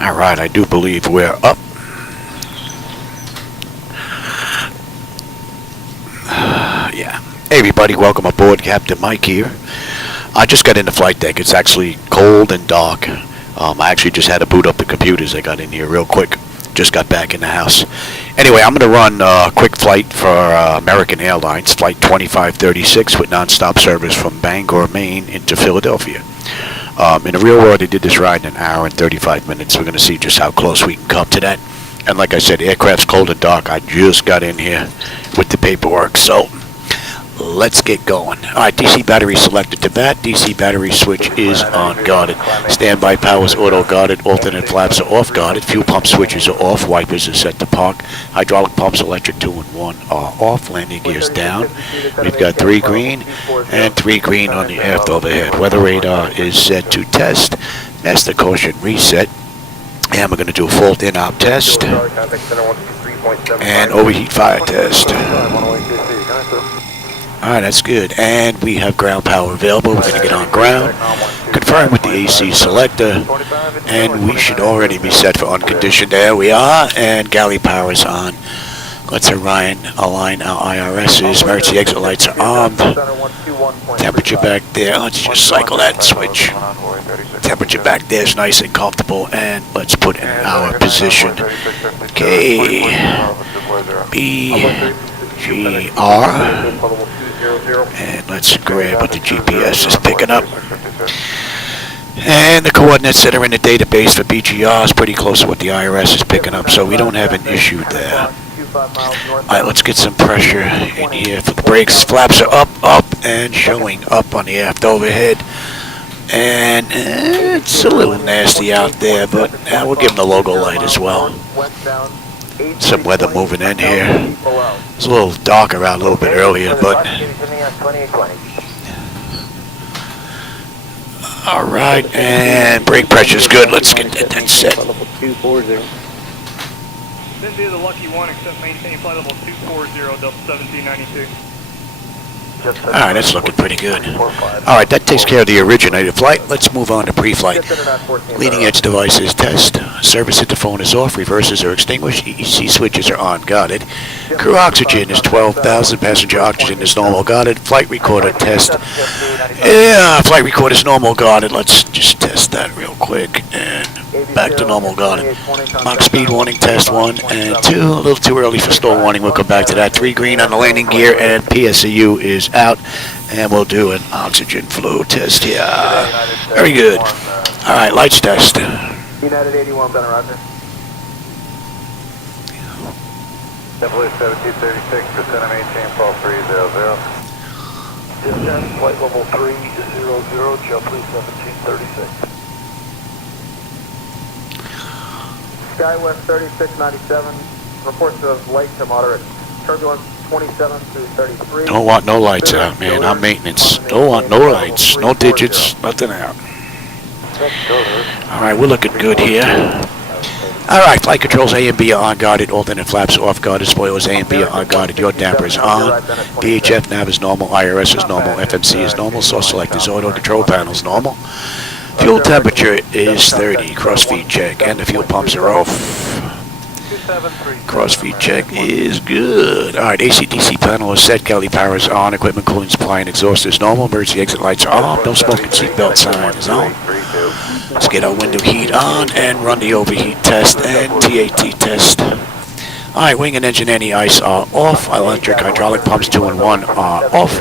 Alright, I do believe we're up. Yeah. Hey everybody, welcome aboard. Captain Mike here. I just got into flight deck. It's actually cold and dark. I actually just had to boot up the computers. I got in here real quick. Just got back in the house. Anyway, I'm going to run a quick flight for American Airlines Flight 2536 with nonstop service from Bangor, Maine into Philadelphia. In the real world, they did this ride in an hour and 35 minutes. We're going to see just how close we can come to that. And like I said, aircraft's cold and dark. I just got in here with the paperwork. So let's get going. Alright, DC battery selected to bat. DC battery switch is on guarded. Standby power is auto guarded. Alternate flaps are off guarded. Fuel pump switches are off. Wipers are set to park. Hydraulic pumps, electric 2 and 1 are off. Landing gears down. We've got 3 green and 3 green on the aft overhead. Weather radar is set to test. Master caution reset. And we're going to do a fault in-op test. And overheat fire test. Alright, that's good. And we have ground power available. We're going to get on ground. Confirm with the AC selector. And we should already be set for unconditioned. There we are. And galley power is on. Let's align our IRSs. Emergency exit lights are armed. Temperature back there. Let's just cycle that switch. Temperature back there is nice and comfortable. And let's put in our position. KBGR. And let's grab what the GPS is picking up. And the coordinates that are in the database for BGR is pretty close to what the IRS is picking up, so we don't have an issue there. Alright, let's get some pressure in here for the brakes. Flaps are up, and showing up on the aft overhead. And it's a little nasty out there, but we'll give them the logo light as well. Some weather moving in here. It's a little darker out a little bit earlier, but alright, and brake pressure's good. Let's get that set. Then do the lucky one, except maintain flight level 240, Delta 1792. Alright, that's looking pretty good. Alright, that takes care of the originator flight. Let's move on to pre-flight. Leading edge devices test. Service interphone is off. Reverses are extinguished. EEC switches are on. Got it. Crew oxygen is 12,000. Passenger oxygen is normal. Got it. Flight recorder test. Yeah, flight recorder is normal. Got it. Let's just test that real quick. And back to normal. Got it. Mach speed warning test 1 and 2. A little too early for stall warning. We'll come back to that. 3 green on the landing gear, and PSEU is out. And we'll do an oxygen flow test here. Very good. Alright, lights test. United 81, Ben Roger. Definitely 1736, percent of maintain fall 300. Dispatch, flight level 300, JetBlue 1736. Skywest 3697, reports of light to moderate turbulence 27 through 33. Don't want no lights out, man. I'm maintenance. Don't want no lights, no digits, nothing out. Alright, we're looking good here. Alright, flight controls A and B are unguarded, alternate flaps off guarded, spoilers A and B are unguarded, your damper is on, VHF nav is normal, IRS is normal, FMC is normal, source select is auto, control panel is normal. Fuel temperature is 30, cross-feed check, and the fuel pumps are off. Cross-feed check is good. Alright, AC/DC panel is set, galley power is on, equipment cooling supply and exhaust is normal, emergency exit lights are off, no smoking seatbelt sign is on. Let's get our window heat on and run the overheat test and TAT test. Alright, wing and engine anti-ice are off, electric hydraulic pumps 2 and 1 are off,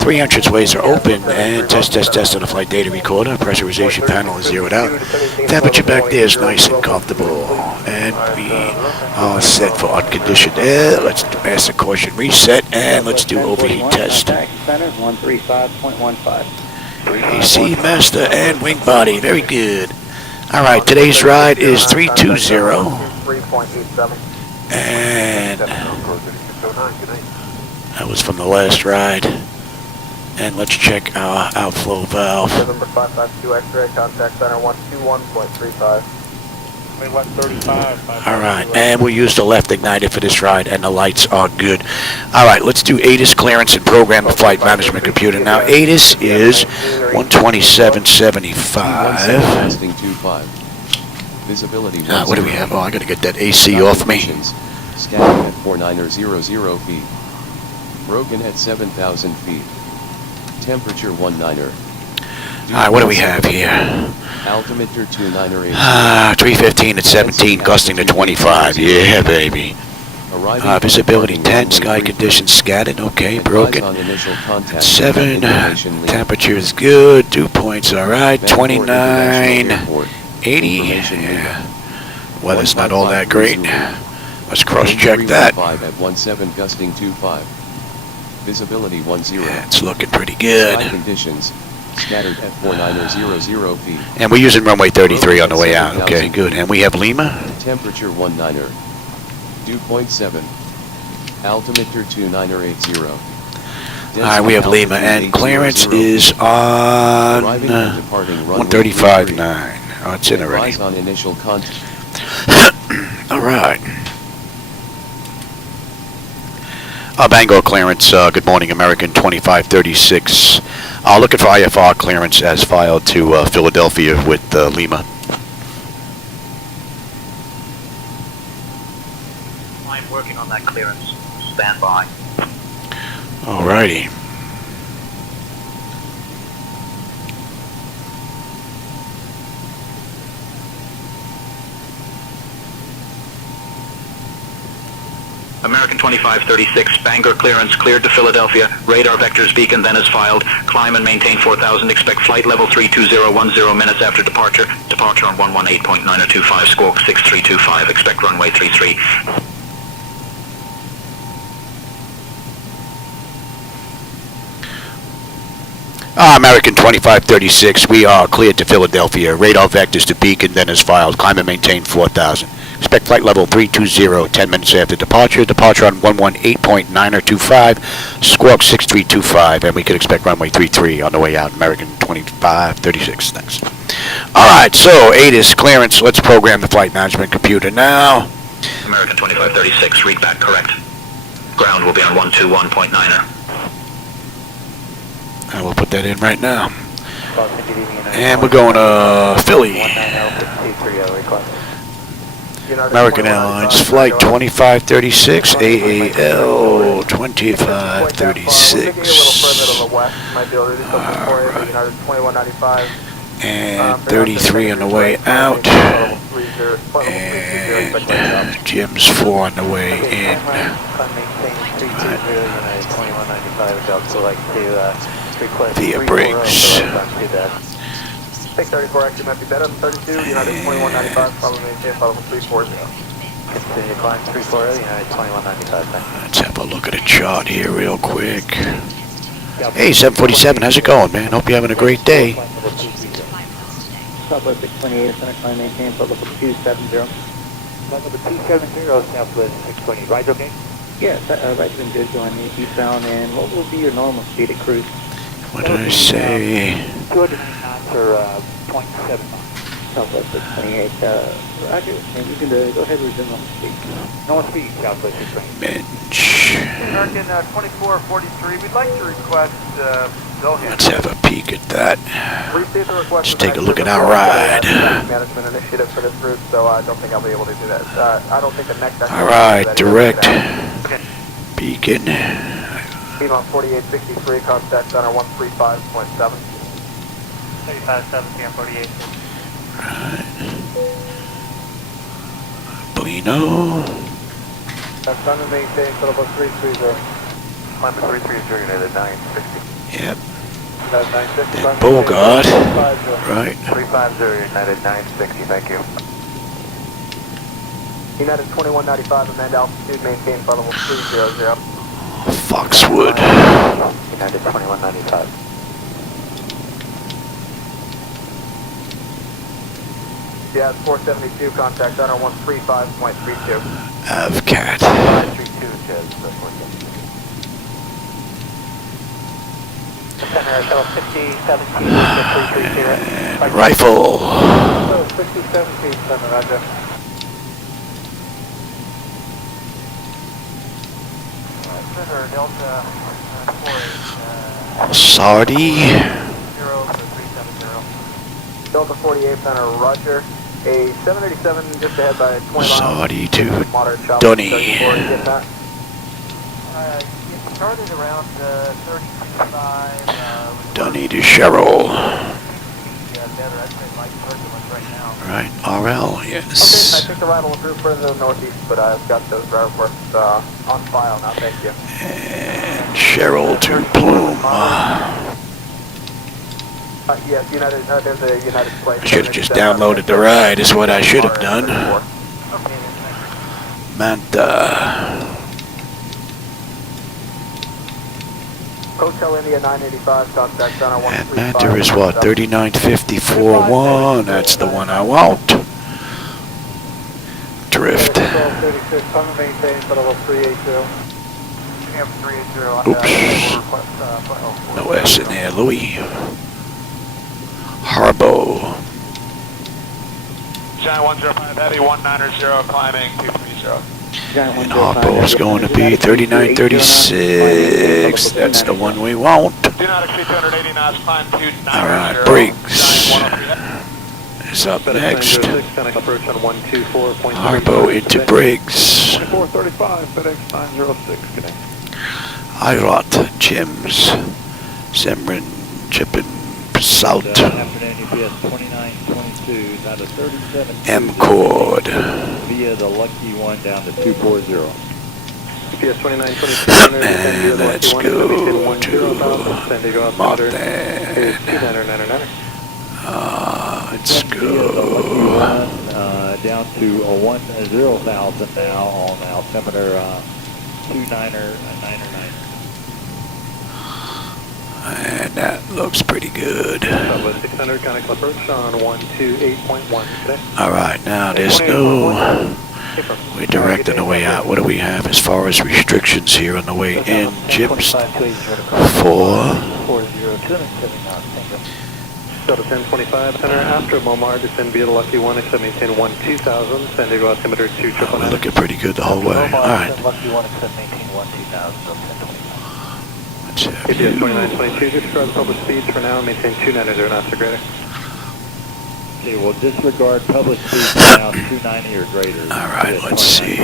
3 entranceways are open, and test on the flight data recorder. Pressurization panel is zeroed out. Temperature back there is nice and comfortable, and we are set for unconditioned air. Let's do master caution reset, and let's do overheat test. AC, master, and wing body. Very good. Alright, today's ride is 320. And that was from the last ride. And let's check our outflow valve. November 552 X-ray, contact center 121.35. West 35. Alright, and we'll use the left igniter for this ride, and the lights are good. Alright, let's do ATIS clearance and program the flight management computer. Now, ATIS is 127.75. Visibility What do we have? Oh, I gotta get that AC off me. Scanning at 4900 feet. Broken at 7,000 feet. Temperature 19er. Alright, what do we have here? Altimeter 298. 315 at 17, gusting to 25. Yeah, baby. Visibility 10, sky conditions scattered. Okay, broken. 7, temperature is good. Dew points alright. 29, 80. Yeah. Weather's not all that great. Let's cross-check that. At 17, gusting 25. Visibility 10. Yeah, it's looking pretty good. Sky conditions scattered at 4900 feet. And we're using runway 33 on the way out. Okay, good. And we have Lima. Temperature 19er. Dew point 7. Altimeter 2980. Alright, we have Lima, and clearance is on 135.9. Oh, it's in already. On initial contact. Alright. Bangor clearance, good morning, American 2536. Looking for IFR clearance as filed to Philadelphia with Lima. I'm working on that clearance. Stand by. Alrighty. American 2536, Bangor clearance cleared to Philadelphia. Radar vectors beacon then is filed. Climb and maintain 4000. Expect flight level 32010 minutes after departure. Departure on 118.9025, squawk 6325. Expect runway 33. American 2536, we are cleared to Philadelphia. Radar vectors to beacon then is filed. Climb and maintain 4000. Expect flight level 320, 10 minutes after departure. Departure on 118.9025, squawk 6325, and we could expect runway 33 on the way out. American 2536, thanks. Alright, so ATIS clearance. Let's program the flight management computer now. American 2536, read back correct. Ground will be on 121.9er. And we'll put that in right now. And we're going to Philly. American Airlines Flight 2536, AAL 2536. And 33 on the way out. And Jim's 4 on the way in. Via Briggs. 634 actually might be better than 32, United 2195, probably maintain level 340. Continue climb 340, United 2195, thanks. Let's have a look at a chart here real quick. Hey, 747, how's it going, man? Hope you're having a great day. Southwest 628, center climb maintain, flight level 270. Flight level 270, Southwest 620, right okay? Yes, right's been good, going eastbound, and what will be your normal speed at cruise? What did I say? 209 knots or 0.7 knots. Southwest 628, roger, and you can go ahead and resume normal speed. Normal speed, Southwest 628. Bench. American 2443, we'd like to request, go ahead. Let's have a peek at that. Let's take a look at our ride. Management initiative for this route, so I don't think I'll be able to do that. I don't think the next... All right, direct. Beacon. Team on 4863, contact center 135.7. 35-7 PM 48. Right. Blino. That's time to maintain, flight level 330. Climb to 330, United 960. Yep. United 960. And Bogart. Right. 350, United 960, thank you. United 2195, amend altitude, maintain flight level 300. Foxwood. United 2195. Yeah, it's 472, contact center 135.32. Avcat. 532, Jez, 417. And rifle. 6017, center, roger. Center, Delta 48, Sardi. 0-370. Delta 48, center, roger. A 787 just ahead by 20 miles. Sardi to Moderate chop. Dunny. It started around 32.5. Dunny to Cheryl. Better, I'd say light turbulence right now. Right, RL, Okay, I yes. took the ride a little bit further to the northeast, but I've got those route reports on file now, thank you. And Cheryl to Plume. Yes, United, there's a United flight. I should have just downloaded the ride, is what I should have done. Manta. Hotel India 985, contact center And 135. Manta is what, 3954-1? That's the one I want. Drift. 1236, I'm maintaining for level 380. Camp 380. Oops. No S in there, Louis. Harbo. Giant 105 Heavy 190, climbing 230. And Harbo is going to be 3936. That's the one we want. Do not exceed 280 knots, climb 290. Alright, Briggs is up next. Harbo into Briggs. 435, FedEx 906, connect. Irot, Jims, Semrin, Chippin, Salt, Afternoon, UPS 2922, down to 37. M-Cord. Via the Lucky One down to 240. UPS 2922. And let's go to Mountain. Let's go. Down to 10,000 now on altimeter 29er. And that looks pretty good. 600 connect approach on 128.1 today. Alright, now there's no... We're directing the way out. What do we have as far as restrictions here on the way in? Jips 4. Delta 1025, center after Momar, descend via the Lucky 1, except maintain 12,000, San Diego altimeter We're 299. looking pretty good the whole way. All right. Lucky 1, except maintain 12,000, Delta 1025. Let's have KPS you. 2922, disregard public speeds for now, maintain 290 knots or greater. Okay, we'll disregard public speeds now 290 or greater. All right, let's see.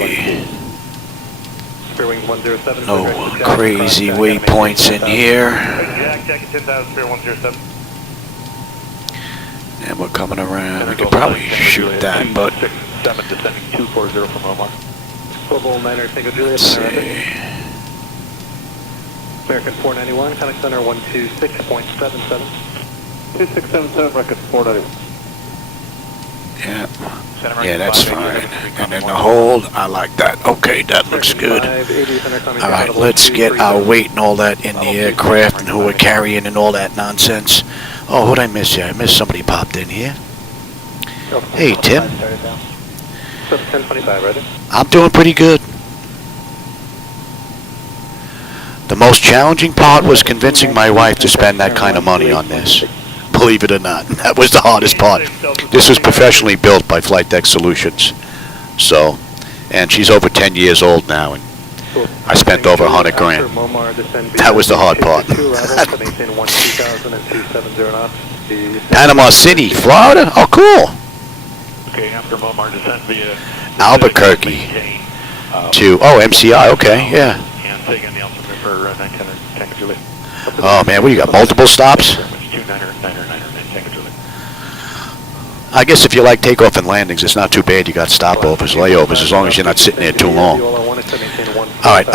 Spare wing 107. No crazy waypoints in here. Jack, Jack, 10,000, Spare 107. And we're coming around. We could probably shoot that, but 7 descending 240 from Omar. Global 9er, Tango Juliet. let's see. American 491, contact center 126.77. 2677, record 491. Yeah. Yeah, that's fine. And then the hold, I like that. Okay, that looks good. All right, let's get our weight and all that in the aircraft and who we're carrying and all that nonsense. Oh, what'd I miss here? I missed somebody popped in here. Hey, Tim. 1025, ready? I'm doing pretty good. The most challenging part was convincing my wife to spend that kind of money on this. Believe it or not, that was the hardest part. This was professionally built by Flightdeck Solutions. So, and she's over 10 years old now, and I spent over 100 grand. That was the hard part. Panama City, Florida? Oh, cool. Okay, after Momar descent via Albuquerque to, oh, MCI, okay, yeah. and taking the altimeter for Tango Juliet. Oh, man, what, you got multiple stops? 29er, Tango Juliet. I guess if you like takeoff and landings, it's not too bad. You got stopovers, layovers, as long as you're not sitting there too long. All right,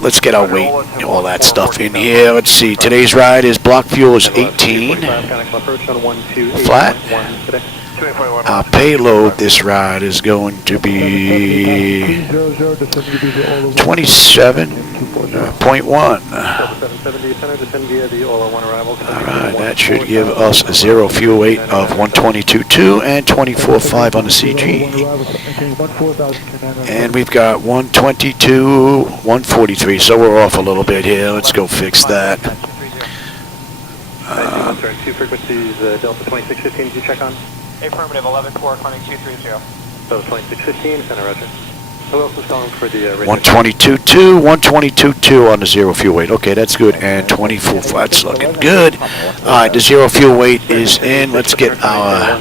let's get our weight and all that stuff in here. Let's see, today's ride is block fuel is 18. Flat. Our payload this ride is going to be 27.1. Alright, that should give us a zero fuel weight of 122.2 and 24.5 on the CG. And we've got 122, 143, so we're off a little bit here. Let's go fix that. Two frequencies, Delta 2615, did you check on? Affirmative, 11-4, climbing 230. Delta 2615, center roger. Who else is calling for the 122.2, 122.2 on the zero fuel weight. Okay, that's good. And 24, that's looking good. Alright, the zero fuel weight is in. Let's get our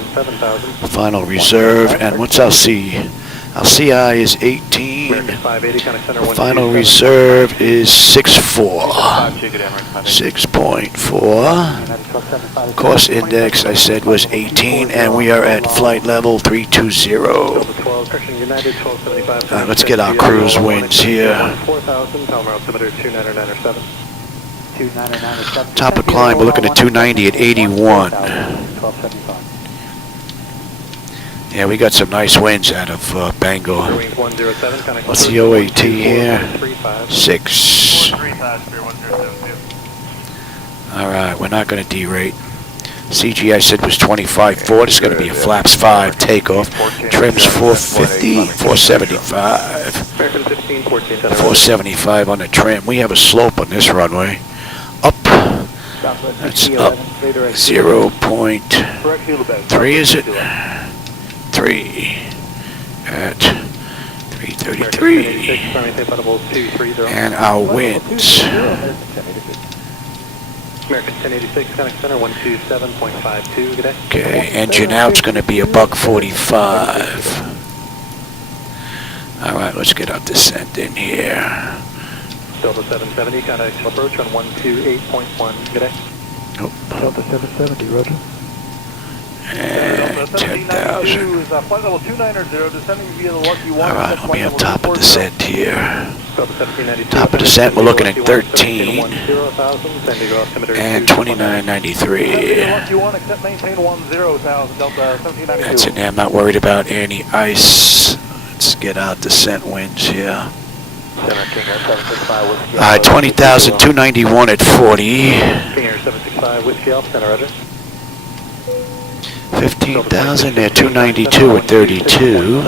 final reserve. And what's our C? Our CI is 18. Final reserve is 6.4. 6.4. Course index, I said, was 18, and we are at flight level 320. Let's get our cruise winds here. Top of climb, we're looking at 290 at 81. Yeah, we got some nice winds out of Bangor. What's the OAT here? 6. Alright, we're not going to derate. CG I said was 25.4. This is going to be a flaps 5 takeoff. Trims 450, 475. 475 on the trim. We have a slope on this runway. Up. That's up. 0.3 is it? 3 at 333. And our winds. American 1086, connect center 127.52, good day. Okay, engine out's going to be a $145. Alright, let's get our descent in here. Delta 770, contact approach on 128.1, good day. Nope. Delta 770, roger. And 10,000. Flight level 290, descending via the Lucky 1. Alright, let me have top of descent here. Top of descent, we're looking at 13. And 2993. That's it, I'm not worried about any ice. Let's get out descent winds here. Alright, 20,291 at 40. 15,000 at 292 at 32.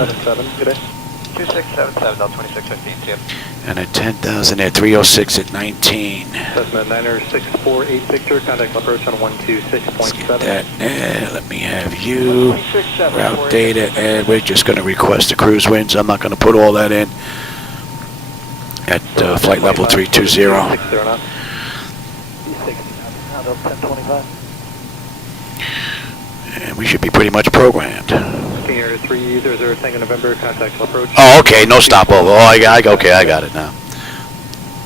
2677, Delta 2615, see you. And at 10,000 at 306 at 19. Cessna 90648 Victor, contact approach on Let's get 126.7. that there. Let me have you. Route data, and we're just going to request the cruise winds. I'm not going to put all that in. At flight level 320. And we should be pretty much programmed. Senior 300 Tango November, contact approach. Oh, okay, no stopover. Oh, okay, I got it now.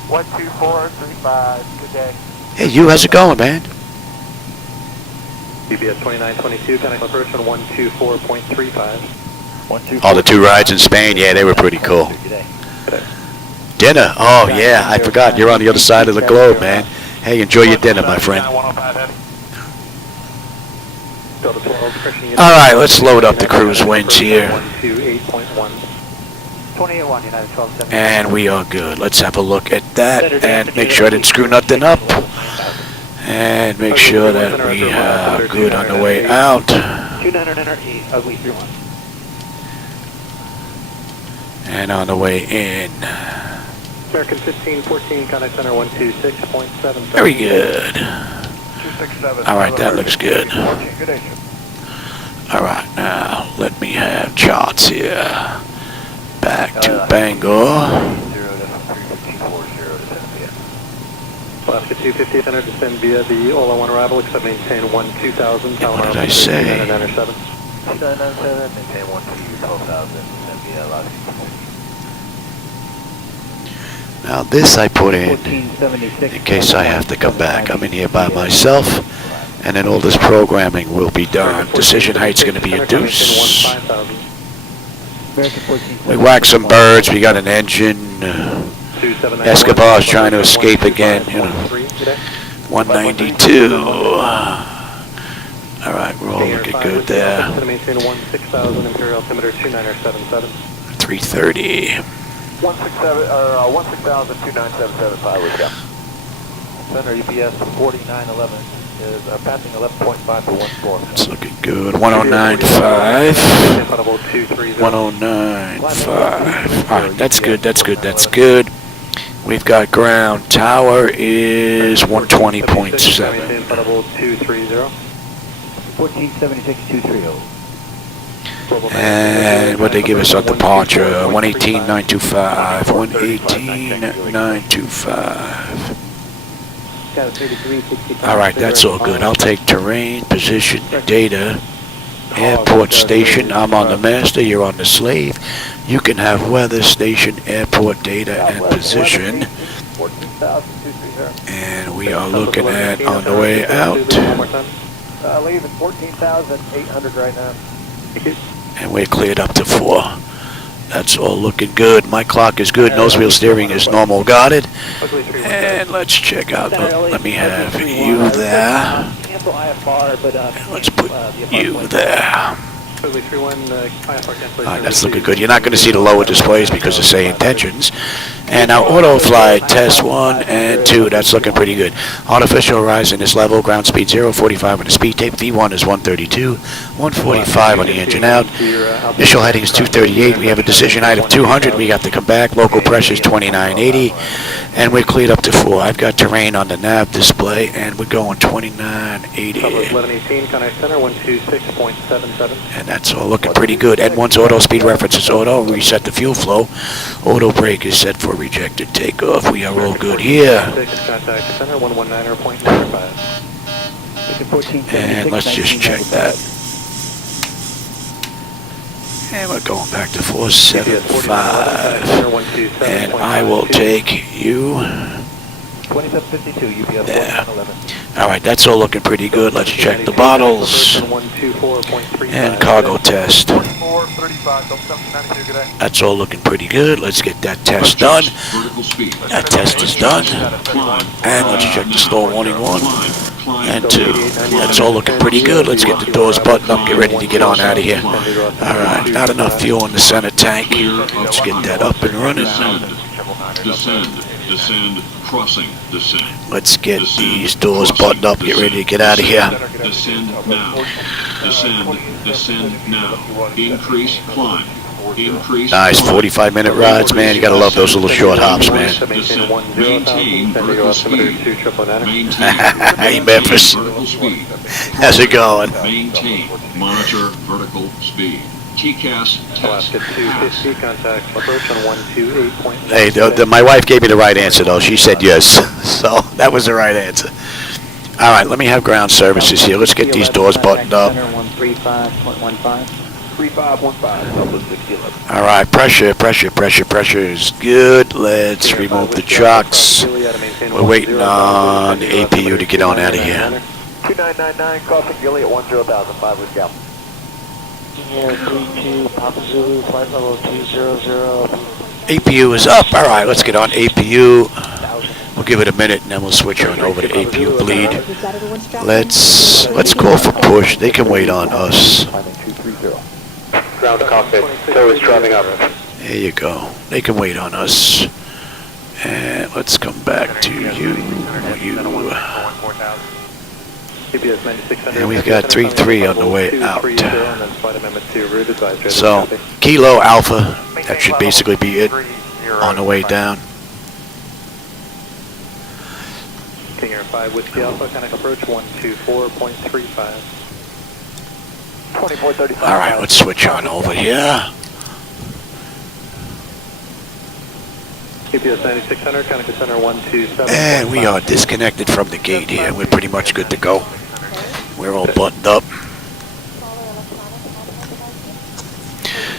12435, good day. Hey, you, how's it going, man? UPS 2922, contact approach on 124.35. Oh, the 2 rides in Spain, yeah, they were pretty cool. Dinner, oh yeah, I forgot, you're on the other side of the globe, man. Hey, enjoy your dinner, my friend. Alright, let's load up the cruise winds here. 28-1, United 12. And we are good. Let's have a look at that and make sure I didn't screw nothing up. And make sure that we are good on the way out. 29 NRE, ugly 31. And on the way in. American 1514, contact center 126.7. Very good. 267. Alright, that looks good. 14, good day, sir. Alright, now let me have charts here. Back to Bangor. 0-31540 Alaska 250, center descend via the Ola 1 arrival, except maintain 12,000. What did I say? 2997. 2997, maintain 12,000, and via Alaska 250. Now this I put in 1476. in case I have to come back. I'm in here by myself, and then all this programming will be done. Decision height's going to be a deuce. We whacked some birds. We got an engine. Escobar's trying to escape again. You know, 192. All right, we're all looking good there. 330. 160,2977 pilots, yeah. Center UPS 4911 is passing 11.5 for 14. It's looking good. 1095. 1095. All right, that's good. That's good. That's good. We've got ground. Tower is 120.7. 1476-230. And what they give us on departure? 118.925. 118.925. All right, that's all good. I'll take terrain, position, data, airport, station. I'm on the master. You're on the slave. You can have weather, station, airport, data, and position. 14,230. And we are looking at on the way out. Leaving 14,800 right now. And we're cleared up to 4. That's all looking good. My clock is good. Nose wheel steering is normal. Got it. And let's check out. Let me have you there. And let's put you there. Alright, that's looking good. You're not going to see the lower displays because of SayIntentions. And now auto flight test 1 and 2. That's looking pretty good. Artificial horizon is level. Ground speed 045 on the speed tape. V1 is 132. 145 on the engine out. Initial heading is 238. We have a decision height of 200. We got to come back. Local pressure is 2980. And we're cleared up to 4. I've got terrain on the nav display. And we're going 2980. 1118, contact center 126.77. And that's all looking pretty good. N1's auto speed reference is auto. Reset the fuel flow. Auto brake is set for rejected takeoff. We are all good here. Contact center 119.95. And let's just check that. And we're going back to 475. And I will take you 2752 UPS there. 1411. Alright, that's all looking pretty good. Let's check the bottles. And cargo test. 4435, Delta 792, good day. That's all looking pretty good. Let's get that test done. That test is done. And let's check the stall warning 1 and 2. That's all looking pretty good. Let's get the doors buttoned up. Get ready to get on out of here. Alright, not enough fuel in the center tank. Let's get that up and running. Descend, crossing, descend. Let's get these doors buttoned up. Get ready to get out of here. Descend now. Descend now. Increase climb. Increase Nice 45-minute rides, man. You gotta love those little short hops, man. Descent. Maintain vertical speed. Maintain Hey, Memphis. vertical speed. How's it going? Maintain. Monitor vertical speed. TCAS test. Alaska 250, contact approach on 128.9. Hey, my wife gave me the right answer, though. She said yes. So that was the right answer. All right, let me have ground services here. Let's get these doors buttoned up. 135.15. 3515, All right, pressure is good. Let's remove the trucks. We're waiting on the APU to get on out of here. 2999, crossing Gilly at 10,000, 5 with Gal. Here, 32, Papa Zulu, flight level 200. APU is up. All right, let's get on APU. We'll give it a minute and then we'll switch on over to APU bleed. Let's call for push. They can wait on us. Ground to cockpit. Tow is driving up. There you go. They can wait on us. And let's come back to you. And we've got 3-3 on the way out. So, Kilo Alpha, that should basically be it on the way down. King Air 5 Whiskey Alpha, connect approach 124.35. 2435. All right, let's switch on over here. KPS 9600, connect to center 127. And we are disconnected from the gate here. We're pretty much good to go. We're all buttoned up.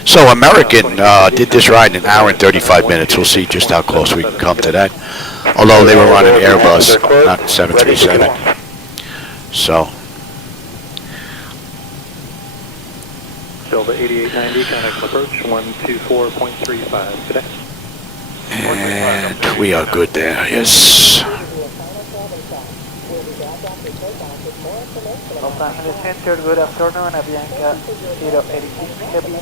So American did this ride in an hour and 35 minutes. We'll see just how close we can come to that. Although they were running Airbus, not 737. So. Delta 8890, connect approach 124.35 today. And we are good there, yes. Los Angeles Center, good afternoon, Avianca 086 Heavy.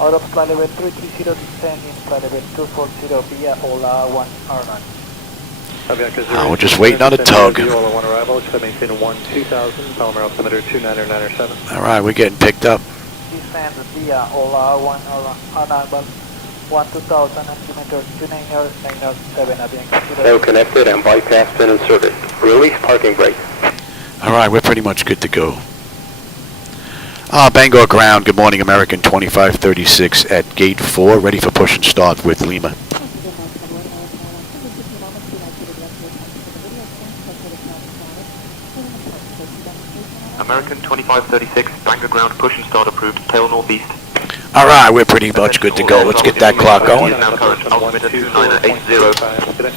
Out of flight level 330, descending flight level 240 via Ola 1 Arnon. We're just waiting on a tug. Ola 1 arrival, maintain 12000, Palomar altimeter 29997. All right, we're getting picked up. Descend via Ola 1 Arnon, 12000 altimeter 29997 Avianca. Now connected and bypassed and inserted. Release parking brake. All right, we're pretty much good to go. Bangor ground, good morning, American 2536 at gate 4, ready for push and start with Lima. American 2536, Bangor ground, push and start approved, tail northeast. All right, we're pretty much good to go. Let's get that clock going. Altimeter 2980.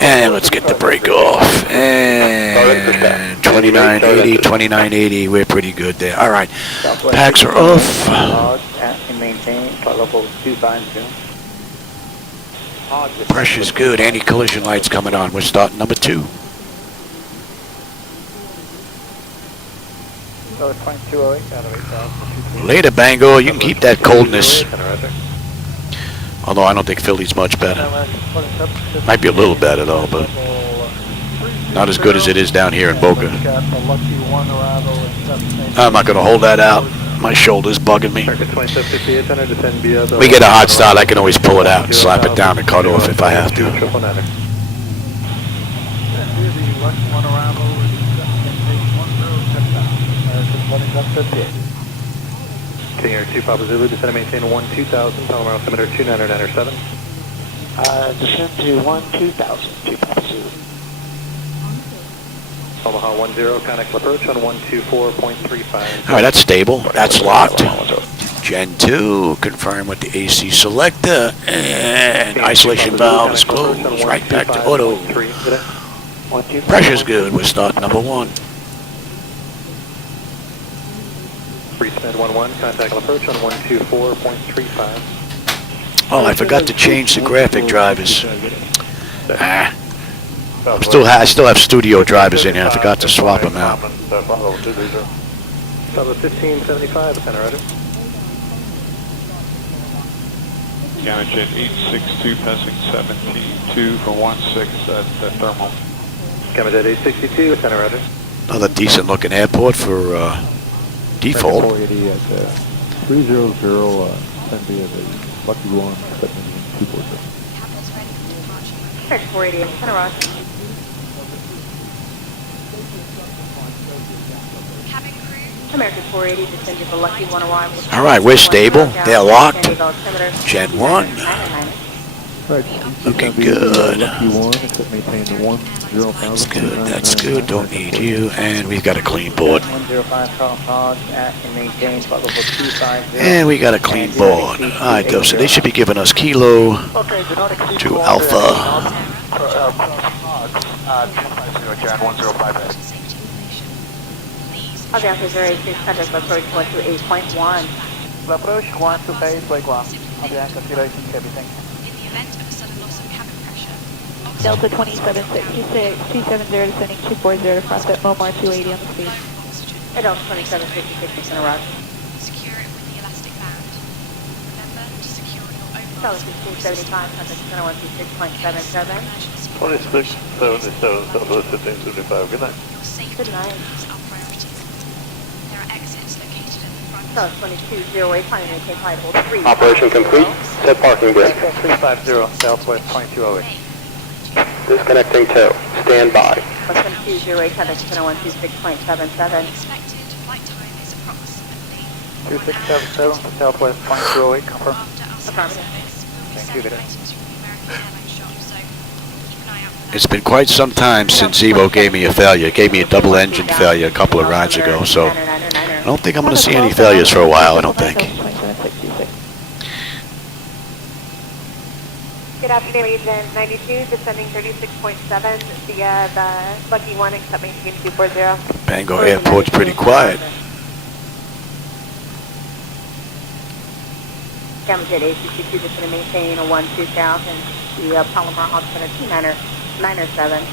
And let's get the brake off. And 2980, 2980, we're pretty good there. All right, packs are off. Maintain flight level 250. Pressure's good. Anti-collision lights coming on. We're starting number 2. Later, Bangor. You can keep that coldness. Although I don't think Philly's much better. Might be a little better though, but not as good as it is down here in Boca. I'm not going to hold that out. My shoulder's bugging me. We get a hot start, I can always pull it out and slap it down and cut off if I have to. King Air 2 Papa Zulu, descend and maintain 12000, Palomar altimeter 29997. Descend to 12000, 2 Papa Zulu. Omaha 10, connect approach on 124.35. All right, that's stable. That's locked. Gen 2, confirm with the AC selector, and isolation valve is closed. Right back to auto. Pressure's good. We're starting number 1. Freesmed 11, contact approach on 124.35. Oh, I forgot to change the graphic drivers. I still have studio drivers in here. I forgot to swap them out. Bravo 1575, center right. Jet 862 passing 17-2 for 16 at thermal. Jet 862, center right. Another decent looking airport for default. 480 at 300 descend via the Lucky 1, accept maintain 247. American 480, center rock. American 480, descend to the Lucky 1 arrival. All right, we're stable. They're locked. Gen 1. Right, Looking good. Lucky 1, accept maintain 10,000. That's good. That's good. Don't need you. And we've got a clean board. 105 Carl Hogg at and maintain flight level 250. And we got a clean board. All right, though. So they should be giving us kilo to Alpha. I'll be after 0600, approach 128.1. Approach 128, Lake 1. I'll be after acceleration, everything. Delta 2766, 270 descending 240 across at Momar 280 on the speed. At Delta 2766, center rock. Delta 1675, center 126.77. 2677, Southwest 1575. Good night. Good night. Delta 2208, climbing maintain flight level 3. Operation complete. Set parking brake. 350, Southwest 2208. Disconnecting tow. Stand by. 2208, contact center 126.77. 2677, Southwest 2208, confirm. Affirmative. Thank you, good day. It's been quite some time since Zibo gave me a failure. Gave me a double engine failure a couple of rides ago, so I don't think I'm going to see any failures for a while, I don't think. Good afternoon, Agent 92, descending 36.7 via the Lucky 1, accept maintain 240. Bangor Airport's pretty quiet. Scamajet ACC2, descending maintain a 12 south and the Palomar Hospital 2907.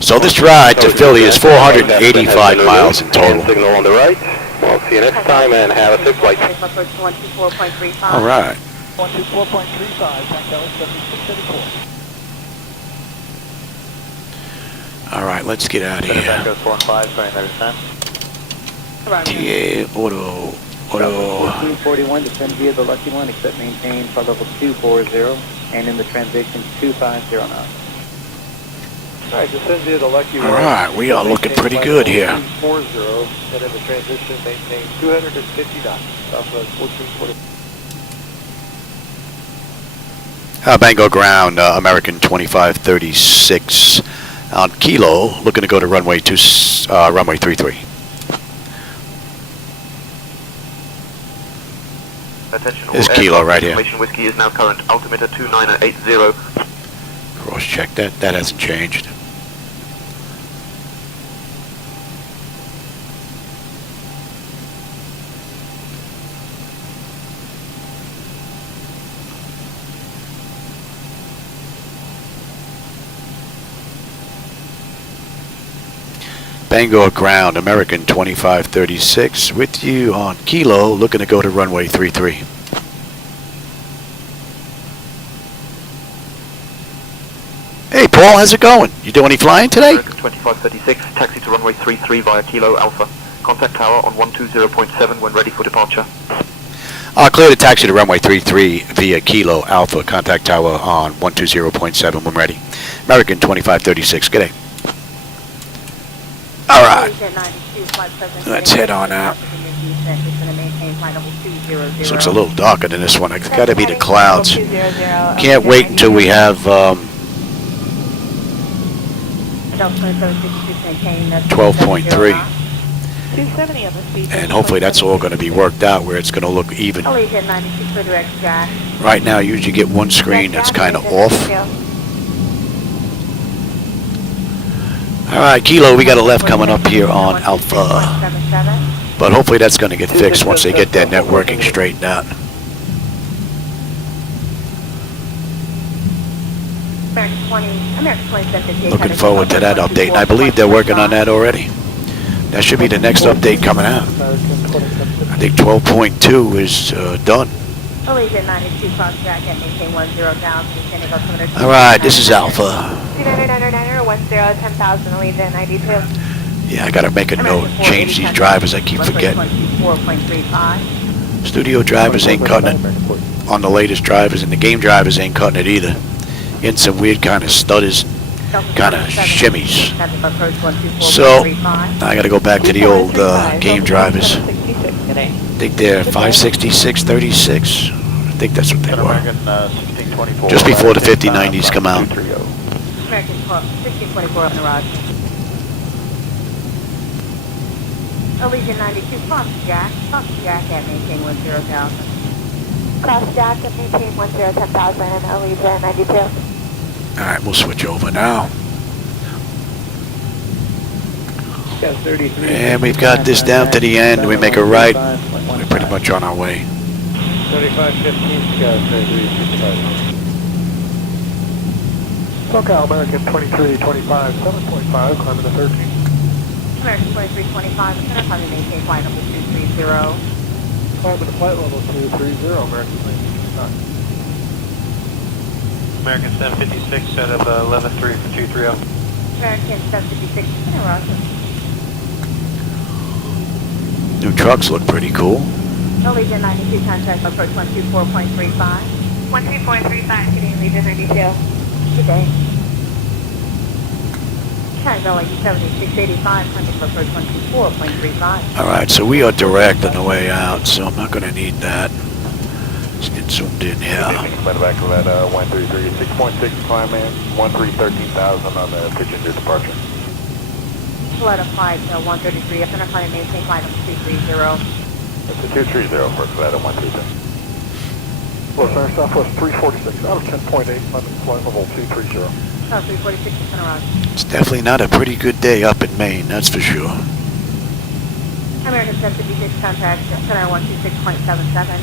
So this ride to Philly is 485 miles in total. Signal on the right. We'll see you next time and have a safe flight. Approach 124.35. All right. 124.35, Tango 7634. All right, let's get out of here. Tango 45, sorry, that is time. TA Auto. 241, descend via the Lucky 1, accept maintain flight level 240, and in the transition 250 now. All right, descend via the Lucky 1. All right, we are looking pretty good here. 240, and in the transition, maintain 250 knots. Southwest 1440. Bangor ground, American 2536 on Kilo, looking to go to runway 33. Attention, This is Kilo right here. Information Whiskey is now current. Altimeter 2980. Cross check that. That hasn't changed. Bangor ground, American 2536 with you on Kilo, looking to go to runway 33. Hey Paul, how's it going? You doing any flying today? American 2536, taxi to runway 33 via Kilo Alpha. Contact tower on 120.7 when ready for departure. Clear to taxi to runway 33 via Kilo Alpha. Contact tower on 120.7 when ready. American 2536, good day. All right, let's head on out. This looks a little darker than this one. It's got to be the clouds. Can't wait until we have 12.3. And hopefully that's all going to be worked out where it's going to look even. Right now, you usually get one screen that's kind of off. All right, Kilo, we got a left coming up here on Alpha. But hopefully that's going to get fixed once they get that networking straightened out. Looking forward to that update. And I believe they're working on that already. That should be the next update coming out. I think 12.2 is done. All right, this is Alpha. Yeah, I got to make a note. Change these drivers. I keep forgetting. Studio drivers ain't cutting it on the latest drivers, and the game drivers ain't cutting it either. Getting some weird kind of stutters, kind of shimmies. So I got to go back to the old game drivers. I think they're 566.36. I think that's what they were. Just before the 5090s come out. American 1624 on the rod. Allegiant 92, cross Jack at maintain 10,000. Cross Jack at maintain 10,000, Allegiant 92. Alright, we'll switch over now. And we've got this down to the end. We make a right. We're pretty much on our way. 3515, Sky 3365. SoCal American 2325, 7.5, climbing to 13. American 2325, center climbing maintain flight number 230. Climbing to flight level 230, American 2325. American 756 out of 11-3 for 230. American 756, center roger. New trucks look pretty cool. Allegiant 92, contact approach 124.35. 124.35, getting Allegiant 92. Good day. Chicago 7685, contact approach 124.35. Alright, so we are direct on the way out, so I'm not going to need that. Let's get zoomed in here. Back to that 133, 6.6 climb in, 13,000 on the Procedural departure. Flight of flight 133, center climbing maintain flight number 230. It's a 230 for flight of 133. Well, Center Southwest 346 out of 10.8, climbing to flight level 230. 346, center roger. It's definitely not a pretty good day up in Maine, that's for sure. American 756, contact center 126.77.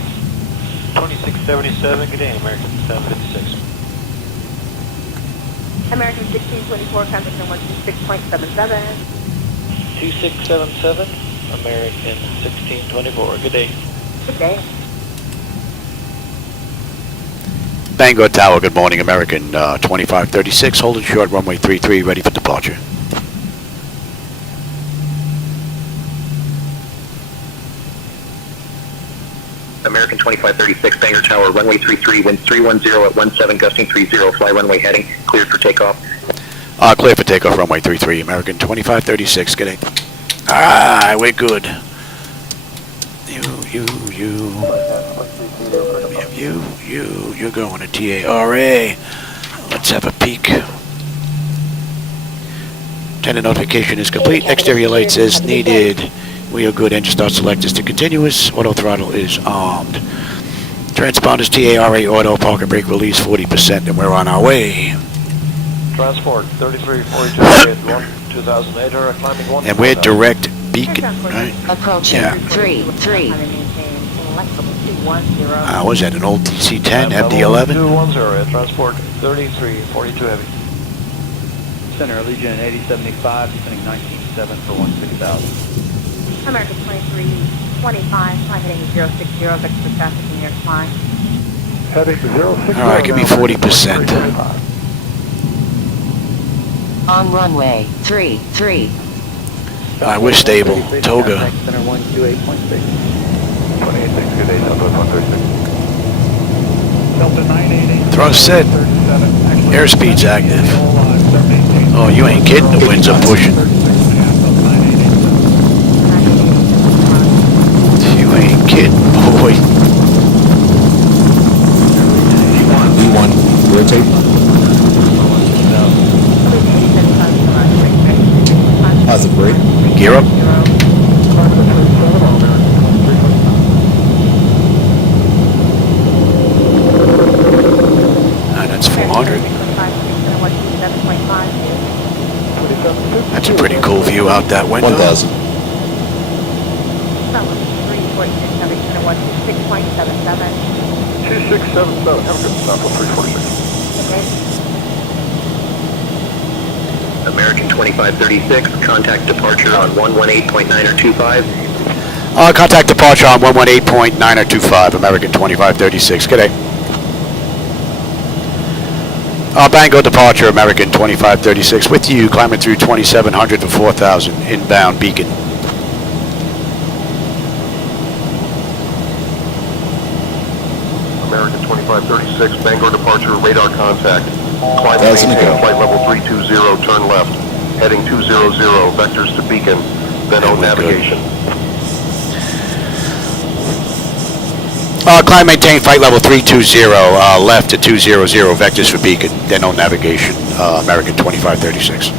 2677, good day, American 756. American 1624, contact center 126.77. 2677, American 1624, good day. Good day. Bangor Tower, good morning, American 2536, holding short, runway 33, ready for departure. American 2536, Bangor Tower, runway 33, wind 310 at 17, gusting 30, fly runway heading, cleared for takeoff. Clear for takeoff, runway 33, American 2536, good day. Alright, we're good. You're going to TARA. Let's have a peek. Tender notification is complete. Exterior lights as needed. We are good. Engine start select is to continuous. Auto throttle is armed. Transponders TARA auto. Parking brake release 40%, and we're on our way. Transport 3342, 2008, or climbing 1. And we're direct beacon, right? Approaching Yeah. 3-3. Was that an old DC-10, MD-11? 210, transport 3342 heavy. Center Allegiant 8075, descending 19.7 for 16,000. American 2325, flight heading 060, vector traffic in your climb. Heading 060. All right, give me 40%. On runway 33. All right, we're stable. Toga. Center 128.6. 28, good day, Southwest 136. Delta 988. Thrust set. Airspeed's active. Oh, you ain't kidding. The winds are pushing. You ain't kidding, boy. V1, rotate. Positive brake. Gear up. That's 400. That's a pretty cool view out that window. 1,000. 2677, have a good Southwest 346. American 2536, contact departure on 118.9 or 25. Contact departure on 118.9 or 25, American 2536. Good day. Bangor departure, American 2536. With you, climbing through 2700 to 4000, inbound Beacon. 2536, Bangor departure, radar contact. Climb and Doesn't it maintain go? flight level 320, turn left. Heading 200, vectors to Beacon, then on navigation. Climb, maintain flight level 320, left to 200, vectors for Beacon, then on navigation, American 2536.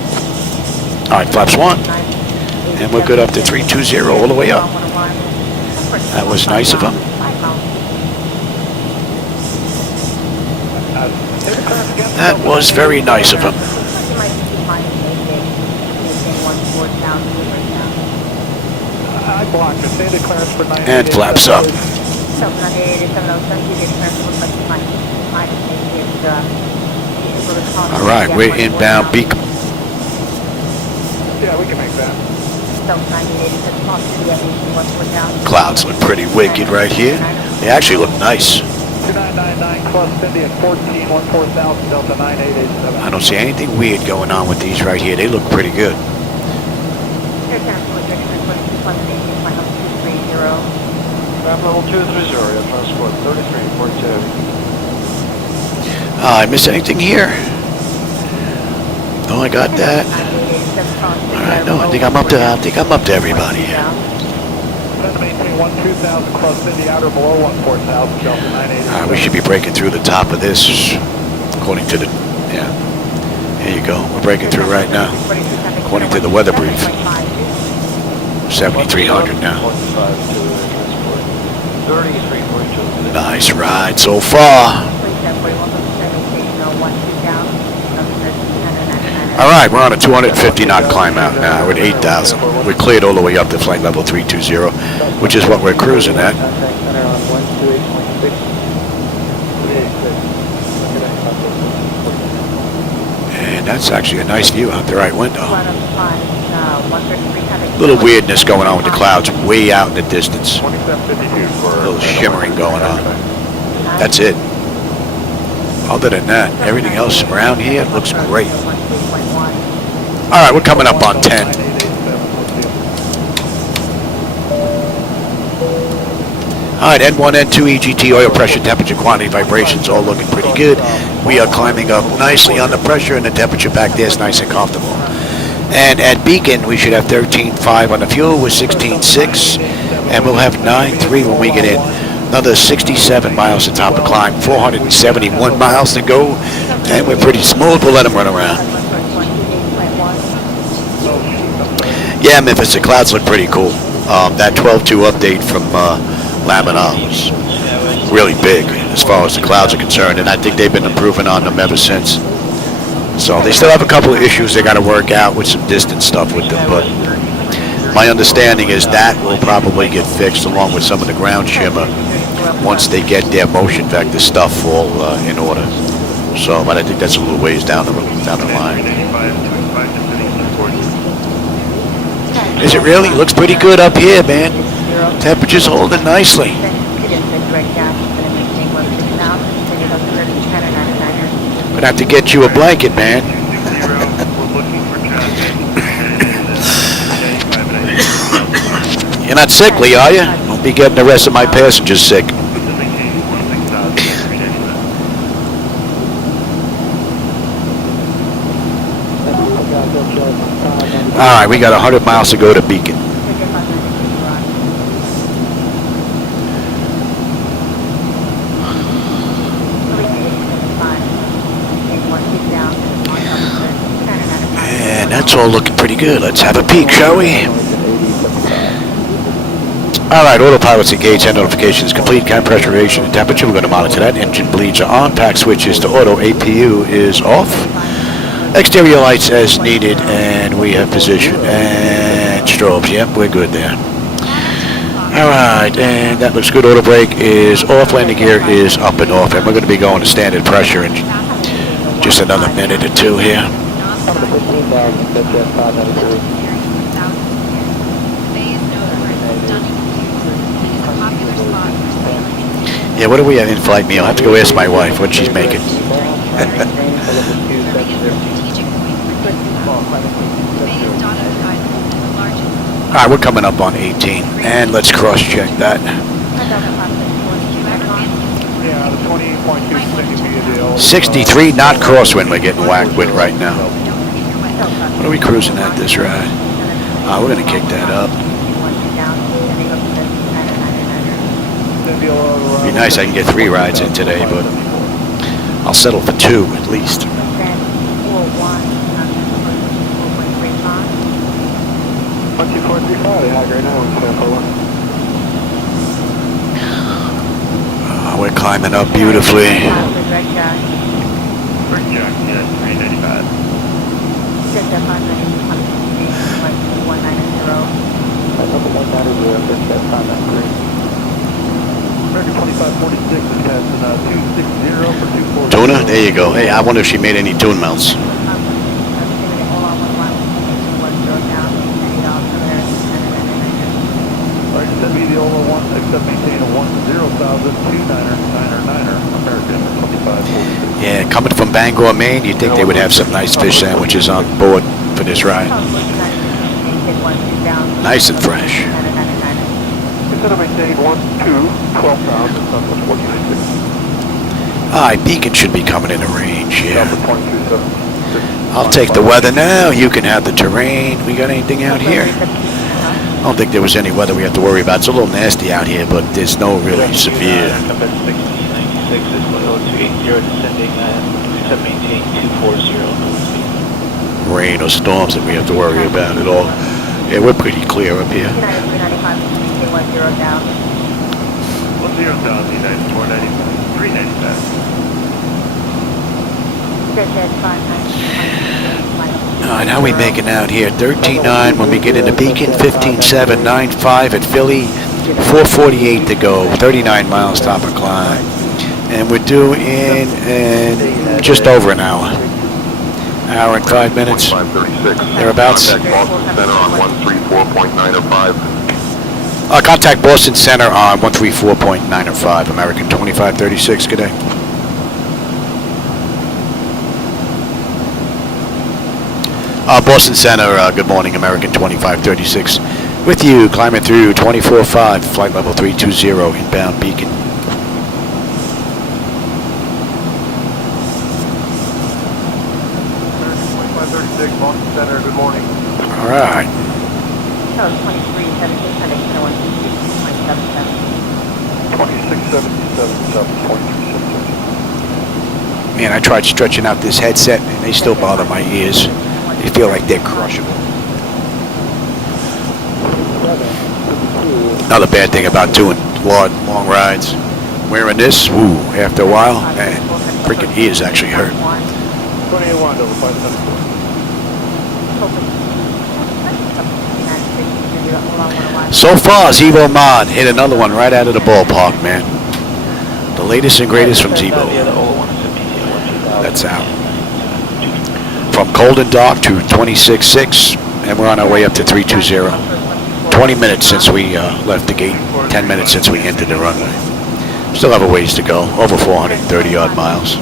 All right, flaps 1, and we're good up to 320 all the way up. That was nice of him. That was very nice of him. And flaps up. All right, we're inbound Beacon. Yeah, we can make that. Clouds look pretty wicked right here. They actually look nice. 2999 plus Cindy at 14, 14,000 Delta 9887. I don't see anything weird going on with these right here. They look pretty good. Level 230, transport 3342. I miss anything here? No, I got that. All right, no, I think I'm up to everybody here. Maintain 12,000 plus Cindy, outer below 14,000 Delta 9887. All right, we should be breaking through the top of this, according to the, yeah. Here you go. We're breaking through right now, according to the weather brief. 7,300 now. 3342. Nice ride so far. All right, we're on a 250 knot climb out now. We're at 8,000. We're cleared all the way up to flight level 320, which is what we're cruising at. And that's actually a nice view out the right window. A little weirdness going on with the clouds way out in the distance. A little shimmering going on. That's it. Other than that, everything else around here looks great. All right, we're coming up on 10. All right, N1, N2, EGT, oil pressure, temperature, quantity, vibrations, all looking pretty good. We are climbing up nicely on the pressure, and the temperature back there is nice and comfortable. And at Beacon, we should have 13.5 on the fuel with 16.6, and we'll have 9.3 when we get in. Another 67 miles to top of climb, 471 miles to go, and we're pretty smooth. We'll let them run around. Yeah, Memphis, the clouds look pretty cool. That 12.2 update from Laminar was really big as far as the clouds are concerned, and I think they've been improving on them ever since. So they still have a couple of issues they got to work out with some distance stuff with them, but my understanding is that will probably get fixed along with some of the ground shimmer once they get their motion vector stuff all in order. So, but I think that's a little ways down the line. Is it really? Looks pretty good up here, man. Temperature's holding nicely. Gonna have to get you a blanket, man. You're not sickly, are you? Won't be getting the rest of my passengers sick. All right, we got 100 miles to go to Beacon. And that's all looking pretty good. Let's have a peek, shall we? All right, autopilot's engaged, and notifications complete, cabin pressure, radiation, and temperature. We're going to monitor that. Engine bleeds are on, pack switches to auto, APU is off. Exterior lights as needed, and we have position and strobes. Yep, we're good there. All right, and that looks good. Auto brake is off, landing gear is up and off, and we're going to be going to standard pressure in just another minute or two here. Yeah, what do we have in-flight meal? I have to go ask my wife what she's making. All right, we're coming up on 18, and let's cross-check that. Yeah, the 20. 63 knot crosswind we're getting whacked with right now. What are we cruising at this ride? We're going to kick that up. Be nice I can get 3 rides in today, but I'll settle for 2 at least. We're climbing up beautifully. Tuna? There you go. Hey, I wonder if she made any tune melts. Yeah, coming from Bangor, Maine, you'd think they would have some nice fish sandwiches on board for this ride. Nice and fresh. Beacon should be coming into range, yeah. I'll take the weather now. You can have the terrain. We got anything out here? I don't think there was any weather we have to worry about. It's a little nasty out here, but there's no really severe. Rain or storms that we have to worry about at all. Yeah, we're pretty clear up here. 10 down, United 495, 395. Alright, how are we making out here? 13.9 when we get into Beacon, 15.7, 9.5 at Philly, 4.48 to go, 39 miles top of climb. And we're due in just over an hour. Hour and 5 minutes. Thereabouts. Contact Boston Center on 134.905, American 2536, good day. Boston Center, good morning, American 2536. With you, climbing through 24.5, flight level 320, inbound Beacon. Boston Center, good morning. All right. 2677, Man, I tried stretching out this headset and they still bother my ears. They feel like they're crushable. Another bad thing about doing long rides. Wearing this, ooh, after a while, man, freaking ears actually hurt. 28-1, over 574. So far, ZiboMod hit another one right out of the ballpark, man. The latest and greatest from Zibo. That's out. From cold and dark to 26.6, and we're on our way up to 320. 20 minutes since we left the gate, 10 minutes since we entered the runway. Still have a ways to go, over 430 odd miles.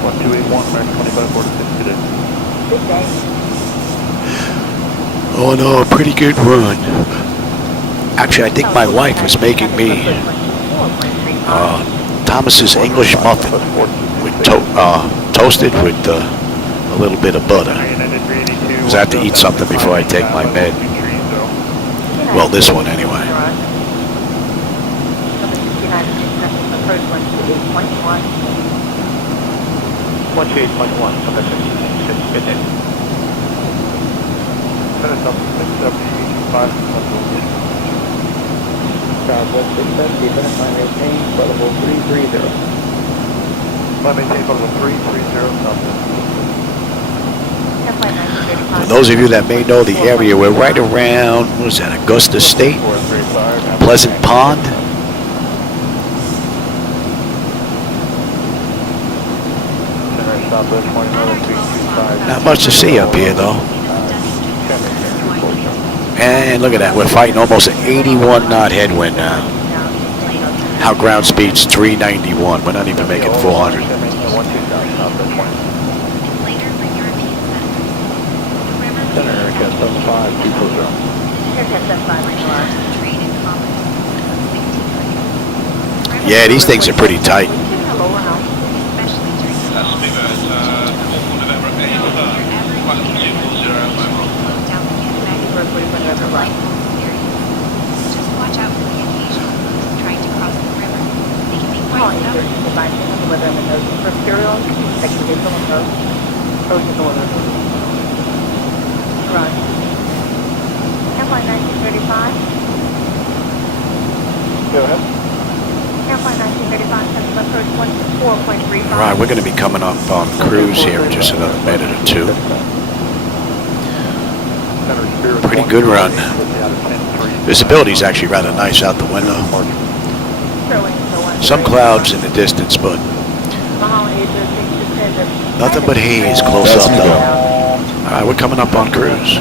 1281, American 2546, good day. Good day. Oh no, a pretty good run. Actually, I think my wife was making me Thomas's English muffin with toasted with a little bit of butter. Because I have to eat something before I take my med. Well, this one anyway. Southwest 670, finish line maintain, flight level 330. Flight maintain, flight level 330, Southwest. For those of you that may know the area, we're right around, what is that, Augusta State? Pleasant Pond? Not much to see up here, though. And look at that, we're fighting almost an 81 knot headwind now. Our ground speed's 391. We're not even making 400. Yeah, these things are pretty tight. Procedural, second vehicle on road. Procedural on road. Run. Airplane 1935. Go ahead. Airplane 1935, Central approach 164.35. All right, we're going to be coming up on cruise here in just another minute or two. Pretty good run. Visibility is actually rather nice out the window. Some clouds in the distance, but nothing but haze close up though. All right, we're coming up on cruise.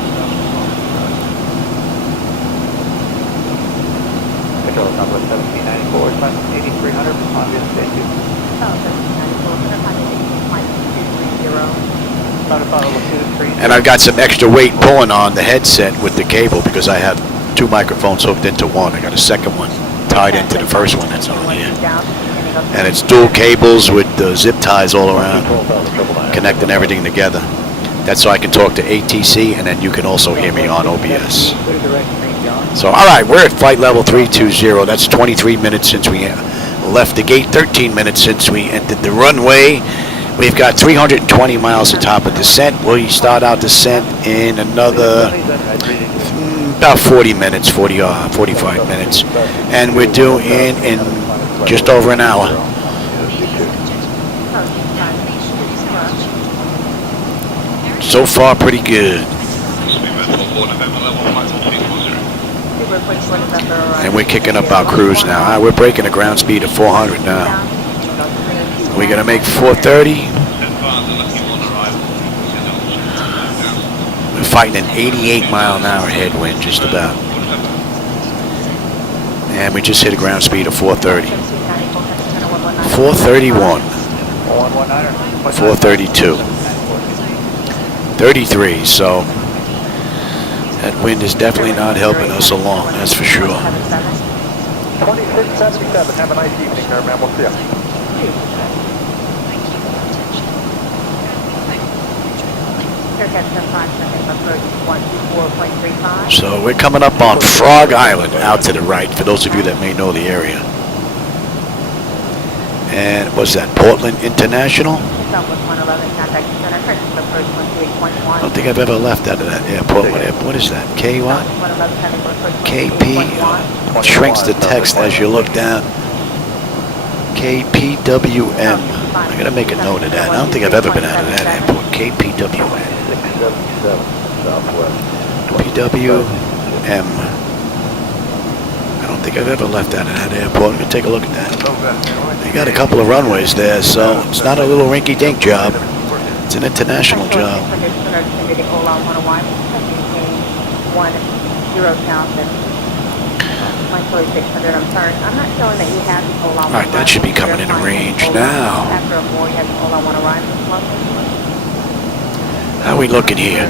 Control number 1794, 8300, obvious safety. And I've got some extra weight pulling on the headset with the cable because I have two microphones hooked into one. I got a second one tied into the first one that's on here. And it's dual cables with zip ties all around, connecting everything together. That's so I can talk to ATC and then you can also hear me on OBS. So, all right, we're at flight level 320. That's 23 minutes since we left the gate, 13 minutes since we entered the runway. We've got 320 miles to top of descent. We start out descent in another about 40 minutes, 45 minutes. And we're due in just over an hour. So far, pretty good. And we're kicking up our cruise now. All right, we're breaking a ground speed of 400 now. We're going to make 430. We're fighting an 88-mile-an-hour headwind, just about. And we just hit a ground speed of 430. 431. 432. 33, so that wind is definitely not helping us along, that's for sure. 2677, have a nice evening there, ma'am. We'll see you. So we're coming up on Frog Island out to the right, for those of you that may know the area. And what's that, Portland International? I don't think I've ever left out of that airport. What is that? K what? KP? It shrinks the text as you look down. KPWM. I gotta make a note of that. I don't think I've ever been out of that airport. KPWM. PWM. I don't think I've ever left out of that airport. Let me take a look at that. They got a couple of runways there, so it's not a little rinky-dink job. It's an international job. Alright, that should be coming into range now. How are we looking here?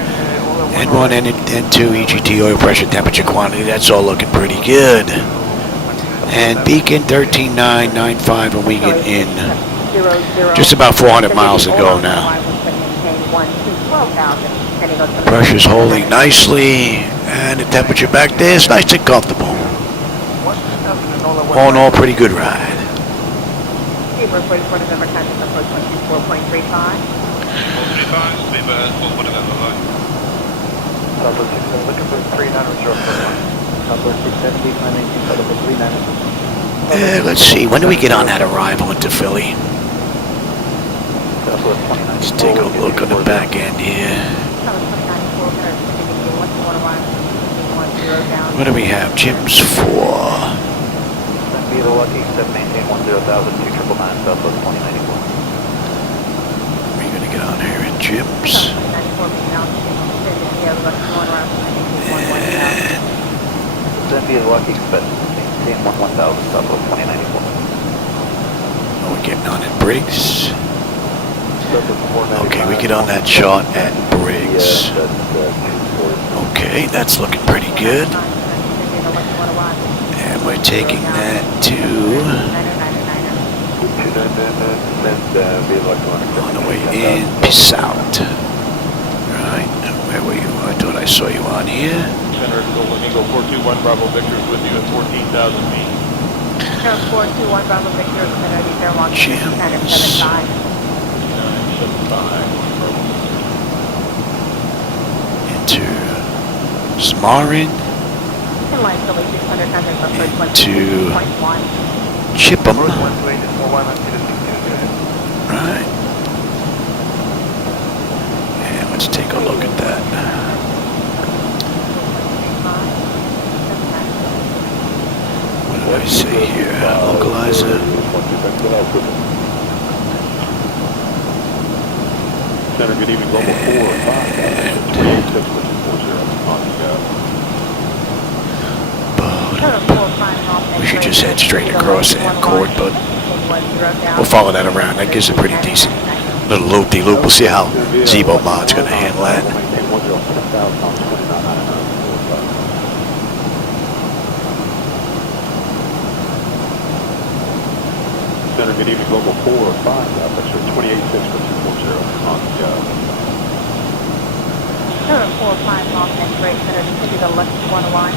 N1, N2, EGT, oil pressure, temperature, quantity, that's all looking pretty good. And Beacon 13995 when we get in. Just about 400 miles to go now. Pressure's holding nicely, and the temperature back there is nice and comfortable. All in all, pretty good ride. Let's see, when do we get on that arrival into Philly? Let's take a look on the back end here. What do we have? Jim's 4. We're going to get on here at Jim's. Oh, we're getting on at Briggs. Okay, we get on that chart at Briggs. Okay, that's looking pretty good. And we're taking that to On the way in, peace out. Right, where were you? I thought I saw you on here. Center Golden Eagle 421 Bravo Victor is with you at 14,000 feet. Center 421 Bravo Victor is going to be there launch James. 975. 975. Into Smarin. Inline fully 600 contact on first one. To 2.1. Chipham. Right. Right. And let's take a look at that. What did I say here? Localizer. Center, good evening, Global 4 and 5. We should just head straight across and court, but we'll follow that around. That gives a pretty decent little loop-de-loop. We'll see how ZiboMod's going to handle that. Center, good evening, Global 4 and 5, Vector 28.6 for 240 on the Center 45 off next break. Center continue the left 1 line.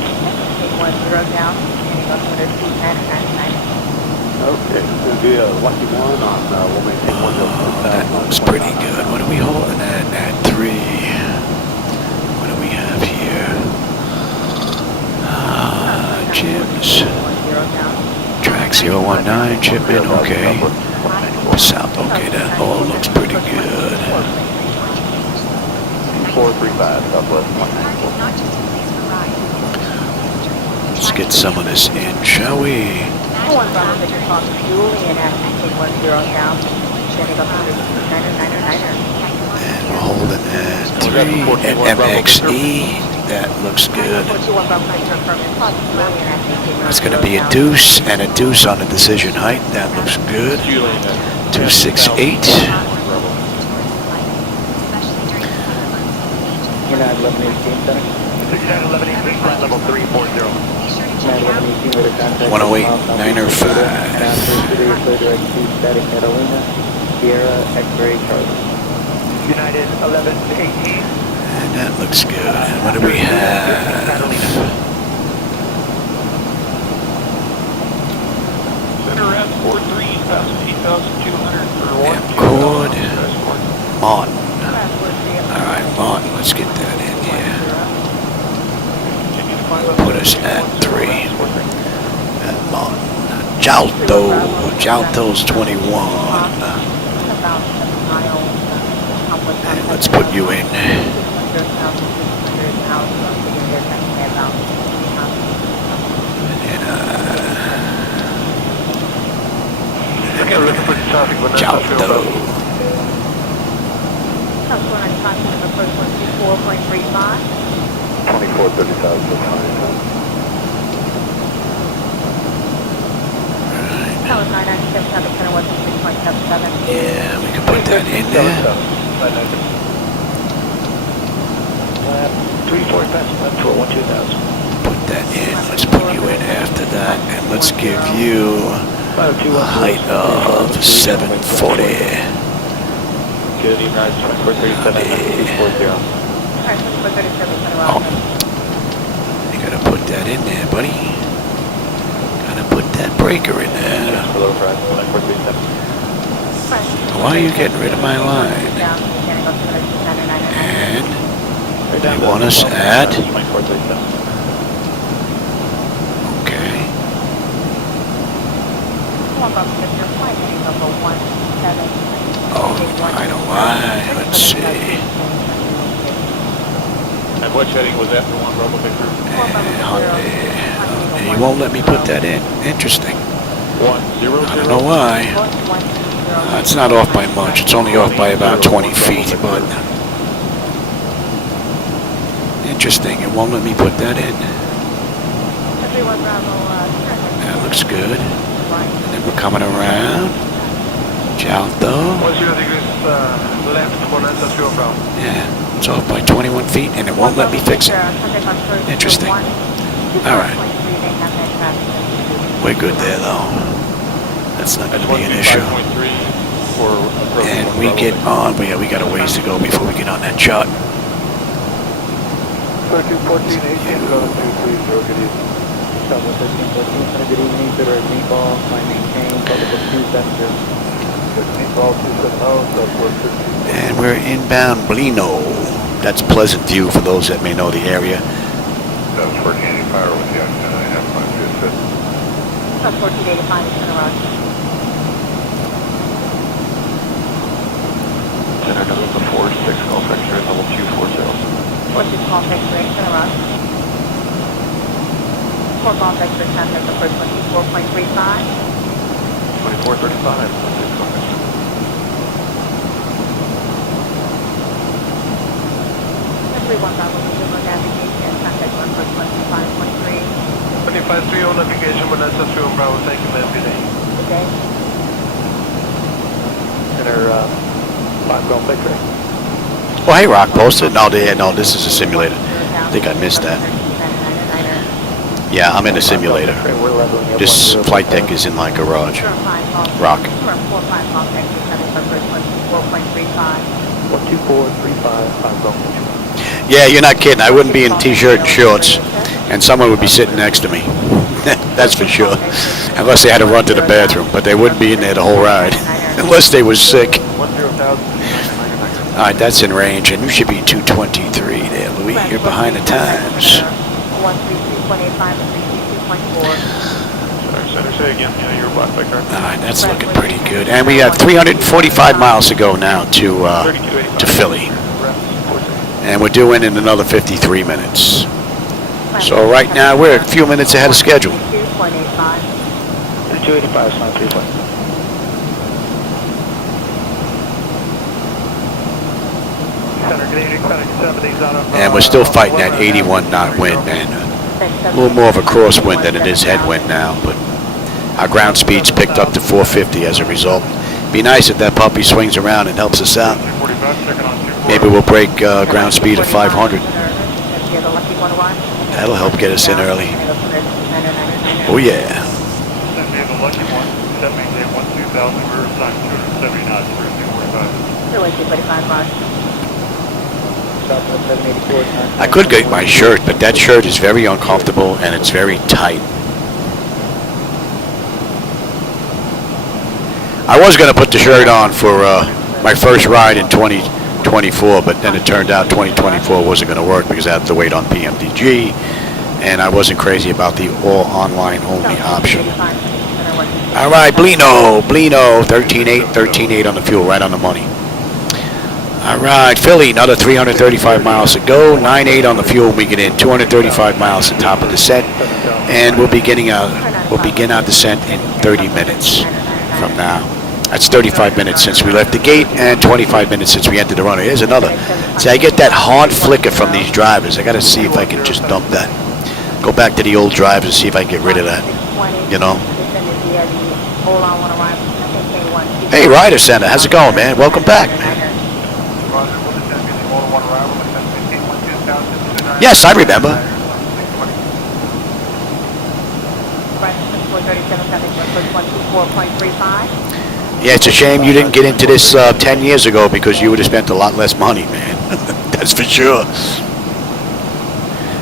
10 down. Standing up center 2999. Okay, it's going to be a lucky one on, we'll maintain 106. That looks pretty good. What are we holding at 3? What do we have here? Gyms. Track 019, Chipman, okay. South, okay, that all looks pretty good. 435, Southwest 194. Let's get some of this in, shall we? 1 Bravo Victor Fox Julian at 1010 down. Standing up center 2999. And we're holding at 3 at MXE. That looks good. That's going to be a deuce and a deuce on the decision height. That looks good. 268. United 1118, center. 1118, flight level 340. 1118 with a contact. 108, 905. Down to Superior Clear Direct to Static Catalina, Sierra, X-Ray, Charlie. United 1118. And that looks good. And what do we have? Center at 43,8,200 for 1. Cord. Martin. Alright, Martin, let's get that in here. Put us at 3. At Martin. Jalto. Jalto's 21. And let's put you in. Jalto. Approach 124.35. 2435. That was 997, traffic center 126.77. Yeah, we can put that in there. 340 past 12000. Put that in. Let's put you in after that. And let's give you a height of 740. Good evening, guys. 2437, 840. Oh, you gotta put that in there, buddy. Gotta put that breaker in there. Hello, Fred. 9437. Why are you getting rid of my line? And they want us at... Okay. Oh, I know why. Let's see. And which heading was after 1 Bravo Victor? And he won't let me put that in. Interesting. 100. I don't know why. It's not off by much. It's only off by about 20 feet, but... Interesting. It won't let me put that in. That looks good. And then we're coming around. Jalto. 10 degrees left for Delta 0 Bravo. Yeah, it's off by 21 feet and it won't let me fix it. Interesting. Alright. We're good there though. That's not going to be an issue. And we get on, we got a ways to go before we get on that chart. 1314, 18, 230, good evening. Southwest 1314, good evening, Center of Meatball, climb maintain, Southwest 270. Meatball 270, Southwest 13. And we're inbound Blino. That's Pleasant View for those that may know the area. That's 1485 with the oxygen, I have my fit. That's 1485 is in a rush. Center November 46, Golf X-ray level 240. 46 Golf X-ray is in a rush. 4 Golf X-ray contact approach 24.35. 2435. Everyone that will be doing navigation, contact one for 25.3. 2530 on navigation, Vanessa 3 on Bravo, thank you ma'am, good day. Good day. Center 5 Golf X-ray. Oh, hey, Rock posted. No, this is a simulator. I think I missed that. Yeah, I'm in a simulator. This flight deck is in my garage. Rock. 12435, Golf X-ray. Yeah, you're not kidding. I wouldn't be in t-shirt and shorts, and someone would be sitting next to me. That's for sure. Unless they had to run to the bathroom, but they wouldn't be in there the whole ride. Unless they was sick. All right, that's in range, and you should be 223 there, Louis. You're behind the times. 133.85 Center, say again, yeah, you're black back there. All right, that's looking pretty good. And we have 345 miles to go now to Philly. And we're doing in another 53 minutes. So right now, we're a few minutes ahead of schedule. 285 is not 3.5. And we're still fighting that 81 knot wind, man. A little more of a crosswind than it is headwind now, but our ground speed's picked up to 450 as a result. Be nice if that puppy swings around and helps us out. Maybe we'll break ground speed of 500. That'll help get us in early. Oh yeah. I could get my shirt, but that shirt is very uncomfortable and it's very tight. I was going to put the shirt on for my first ride in 2024, but then it turned out 2024 wasn't going to work because I had to wait on PMDG, and I wasn't crazy about the all online only option. All right, Blino, 13.8 on the fuel, right on the money. All right, Philly, another 335 miles to go, 9.8 on the fuel when we get in, 235 miles at top of descent, and we'll begin our descent in 30 minutes from now. That's 35 minutes since we left the gate and 25 minutes since we entered the runway. Here's another. See, I get that hard flicker from these drivers. I got to see if I can just dump that. Go back to the old drivers and see if I can get rid of that, you know. Hey, Rider Center, how's it going, man? Welcome back, man. Yes, I remember. Yeah, it's a shame you didn't get into this 10 years ago because you would have spent a lot less money, man. That's for sure.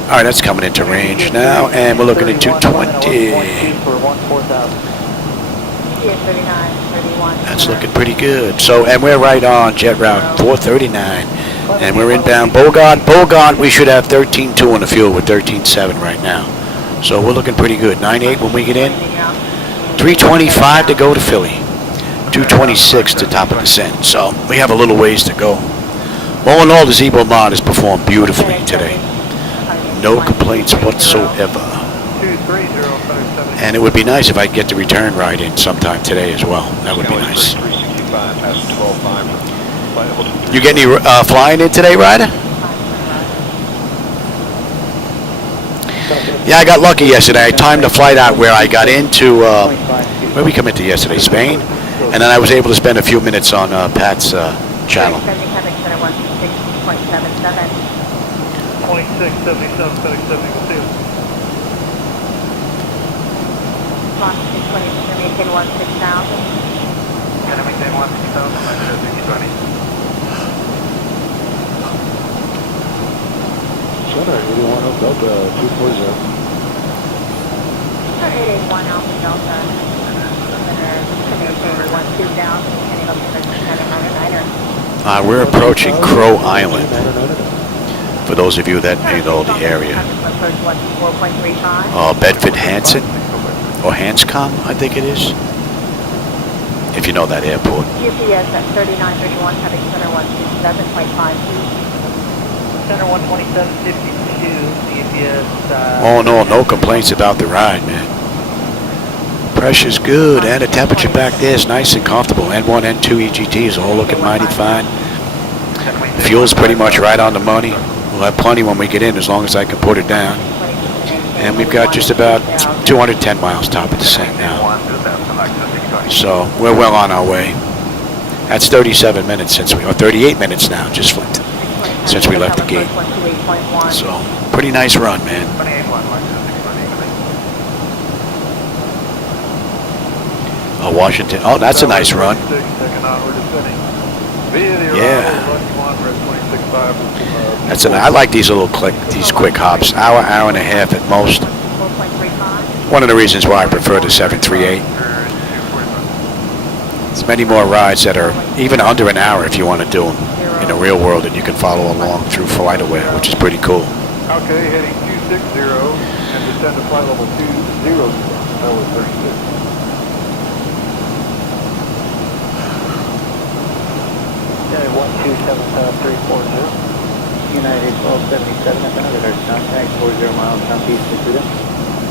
All right, that's coming into range now, and we're looking at 220. That's looking pretty good. So, and we're right on jet route 439, and we're inbound Bogart. Bogart, we should have 13.2 on the fuel with 13.7 right now. So we're looking pretty good. 9.8 when we get in. 325 to go to Philly. 226 to top of descent. So we have a little ways to go. All in all, the ZiboMod has performed beautifully today. No complaints whatsoever. And it would be nice if I could get the return ride in sometime today as well. That would be nice. You get any flying in today, Ryder? Yeah, I got lucky yesterday. I timed the flight out where I got into, where we come into yesterday, Spain? And then I was able to spend a few minutes on Pat's channel. 2677, FedEx 70, we'll see you. maintain 16,000. Can I maintain 16,000? I should 620. Center 81 Delta 240. 881 Alpha Delta. Center to maintain 12,000. Heading up to 999er. We're approaching Crow Island. For those of you that may know the area. Bedford Hanson, or Hanscom, I think it is. If you know that airport. UPS at 3931, having center 127.52. Center 127.52, UPS. Oh no complaints about the ride, man. Pressure's good, and the temperature back there is nice and comfortable. N1, N2 EGTs all looking mighty fine. Fuel's pretty much right on the money. We'll have plenty when we get in, as long as I can put it down. And we've got just about 210 miles top of descent now. So we're well on our way. That's 37 minutes since or 38 minutes now, just flipped, since we left the gate. So pretty nice run, man. Washington. Oh, that's a nice run. Yeah. That's I like these little quick hops. Hour and a half at most. One of the reasons why I prefer the 738. There's many more rides that are even under an hour if you want to do them in the real world, and you can follow along through FlightAware, which is pretty cool. Okay, heading 260 and descend to flight level 20. That was 36. United 1275340. United 1277 at the There's contact 40 miles southeast of Cuda.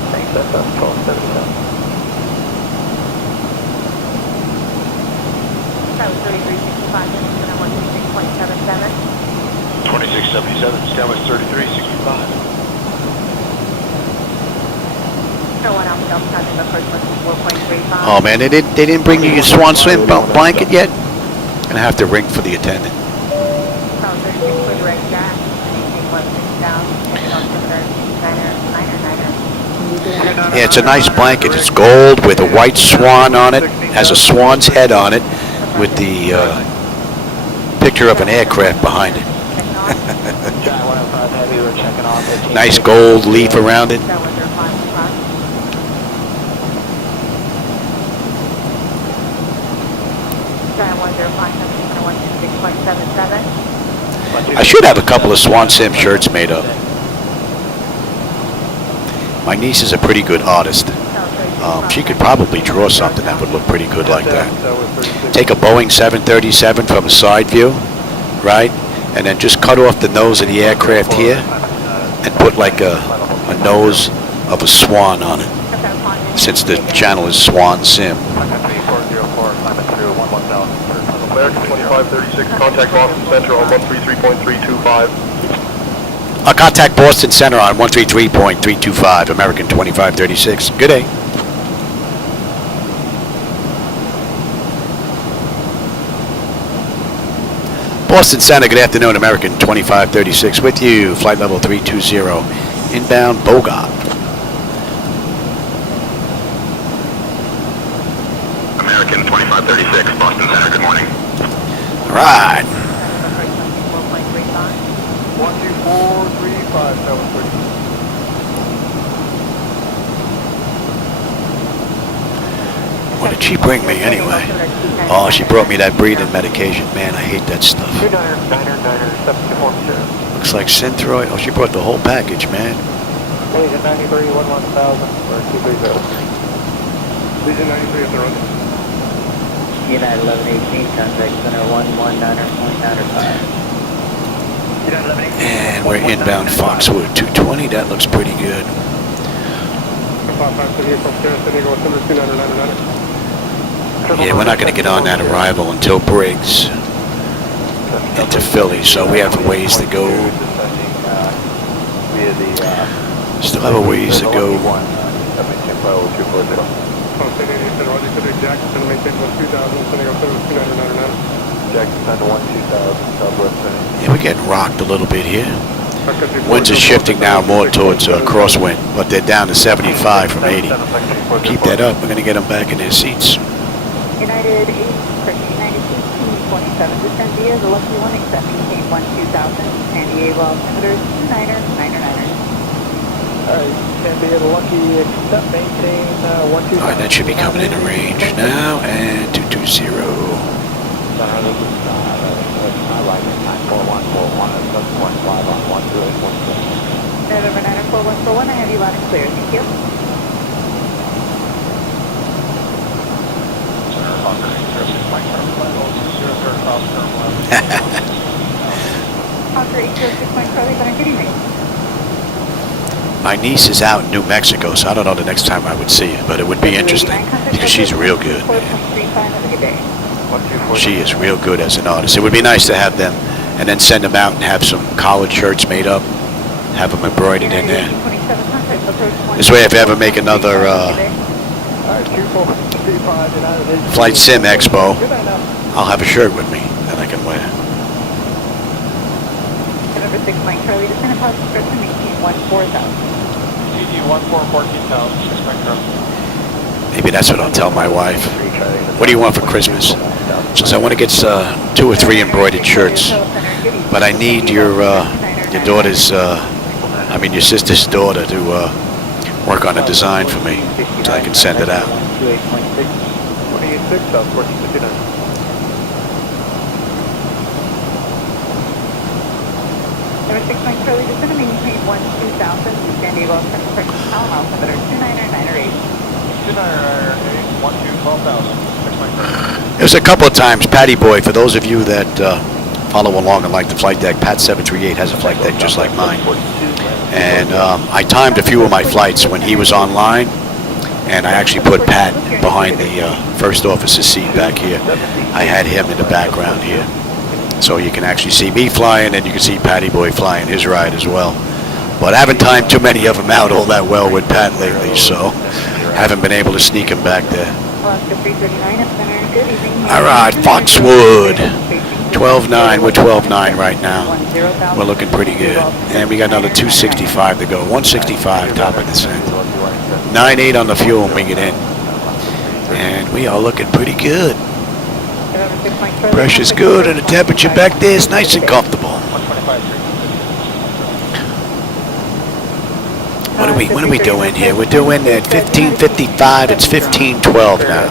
Thanks, that's 1277. That was 3365, center 126.77. 2677, stand with 3365. No one Alpha Delta, passing the first one 4.35. Oh man, they didn't bring you your swan swim blanket yet? Gonna have to ring for the attendant. Yeah, it's a nice blanket. It's gold with a white swan on it. Has a swan's head on it with the picture of an aircraft behind it. Nice gold leaf around it. I should have a couple of Swan Sim shirts made up. My niece is a pretty good artist. She could probably draw something that would look pretty good like that. Take a Boeing 737 from a side view, right? And then just cut off the nose of the aircraft here and put like a nose of a swan on it, since the channel is Swan Sim. American 2536, contact Boston Center on 133.325. Contact Boston Center on 133.325, American 2536. Good day. Boston Center, good afternoon, American 2536 with you, flight level 320, inbound Bogart. American 2536, Boston Center, good morning. All right. 12435, that was 30. What did she bring me anyway? Oh, she brought me that breathing medication. Man, I hate that stuff. 299, Looks like Synthroid. Oh, she brought the whole package, man. Legion 93, 11000, or 230. Legion 93 at the runway. United 1118, contact center 119.95. And we're inbound Foxwood 220. That looks pretty good. Yeah, we're not going to get on that arrival until Briggs into Philly, so we have a ways to go. Still have a ways to go. Yeah, we're getting rocked a little bit here. Winds are shifting now more towards crosswind, but they're down to 75 from 80. Keep that up. We're going to get them back in their seats. United United 1827, descend via the Lucky 1, accept maintain 12,000, San Diego altimeter 29er. Alright, San Diego Lucky, accept maintain 12,000. Alright, that should be coming into range now, and 220. November 94141, I have you loud and clear, thank you. Hawker 806 Mike Charlie, but I'm getting me. My niece is out in New Mexico, so I don't know the next time I would see her, but it would be interesting because she's real good. She is real good as an artist. It would be nice to have them and then send them out and have some collared shirts made up, have them embroidered in there. This way, if you ever make another Flight Sim Expo, I'll have a shirt with me that I can wear. November 6 Mike Charlie, descend and positive script to maintain 14,000. TG 1414,000, 6 Mike Charlie. Maybe that's what I'll tell my wife. What do you want for Christmas? She says, I want to get 2 or 3 embroidered shirts, but I need your daughter's, your sister's daughter to work on a design for me so I can send it out. 28.6, South 1459. Number 6 Mike Charlie, descend and maintain 12,000, San Diego altimeter 29er. 12,000. There's a couple of times, Patty Boy, for those of you that follow along and like the flight deck, Pat 738 has a flight deck just like mine. And I timed a few of my flights when he was online, and I actually put Pat behind the first officer's seat back here. I had him in the background here. So you can actually see me flying, and you can see Patty Boy flying his ride as well. But I haven't timed too many of them out all that well with Pat lately, so haven't been able to sneak him back there. All right, Foxwood, 12.9. We're 12.9 right now. We're looking pretty good. And we got another 265 to go. 165 top of descent. 9.8 on the fuel when we get in. And we are looking pretty good. Pressure's good, and the temperature back there is nice and comfortable. What are we doing here? We're doing at 15:55. It's 15:12 now.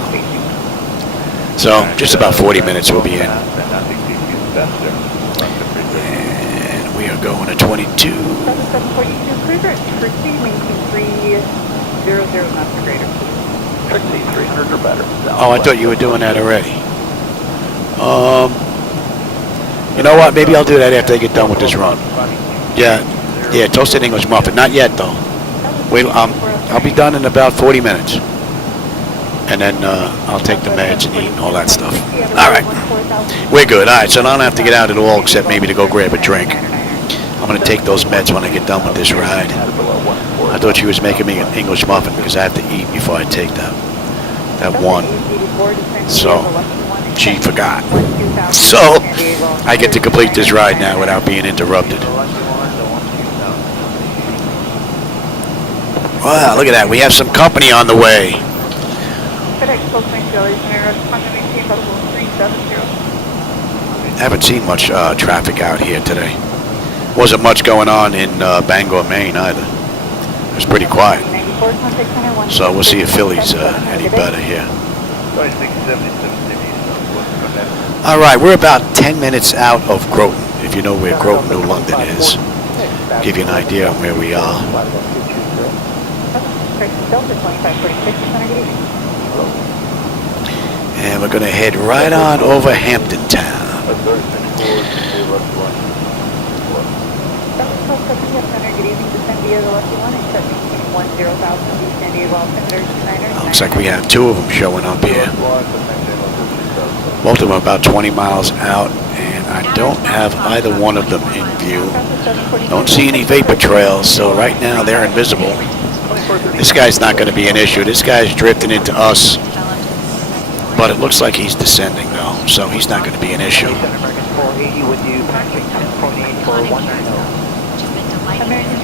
So just about 40 minutes we'll be in. And we are going to 22. 742 cruiser, proceed, maintain 300 knots or greater. Trixie 300 or better. Oh, I thought you were doing that already. You know what? Maybe I'll do that after I get done with this run. Yeah, toasted English muffin. Not yet though. Wait, I'll be done in about 40 minutes. And then I'll take the meds and eat and all that stuff. All right. We're good. All right, so I don't have to get out at all except maybe to go grab a drink. I'm going to take those meds when I get done with this ride. I thought she was making me an English muffin because I have to eat before I take that one. So she forgot. So I get to complete this ride now without being interrupted. Wow, look at that. We have some company on the way. Haven't seen much traffic out here today. Wasn't much going on in Bangor, Maine either. It was pretty quiet. So we'll see if Philly's any better here. All right, we're about 10 minutes out of Groton, if you know where Groton, New London is. Give you an idea on where we are. And we're going to head right on over Hampton Town. Looks like we have 2 of them showing up here. Both of them are about 20 miles out, and I don't have either one of them in view. Don't see any vapor trails, so right now they're invisible. This guy's not going to be an issue. This guy's drifting into us, but it looks like he's descending though, so he's not going to be an issue.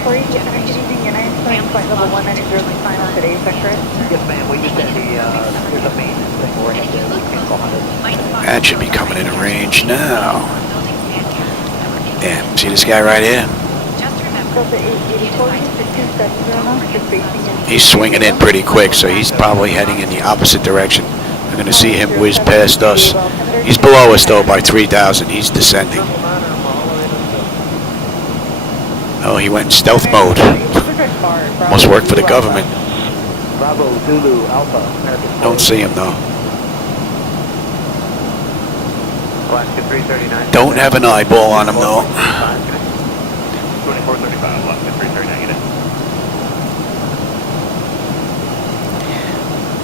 for you. Good evening, United Flight level 190 final today, is that correct? Yes, ma'am. We just had there's a maintenance thing we're at there. We can't go on it. That should be coming into range now. Yeah, see this guy right here? He's swinging in pretty quick, so he's probably heading in the opposite direction. We're going to see him whiz past us. He's below us, though, by 3,000. He's descending. Oh, he went in stealth mode. Must work for the government. Bravo, Zulu, Alpha. Don't see him, though. Alaska 339. Don't have an eyeball on him, though. 2435, Alaska 339 unit.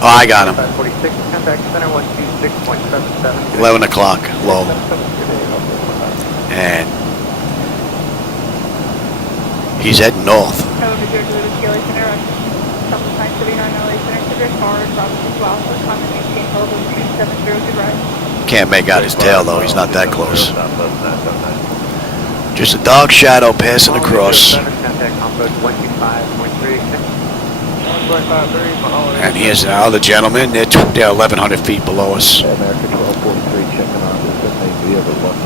Oh, I got him. 546, contact center 126.77. 11 o'clock, low. And he's heading north. Can't make out his tail, though. He's not that close. Just a dark shadow passing across. And here's the other gentleman. They're 1,100 feet below us.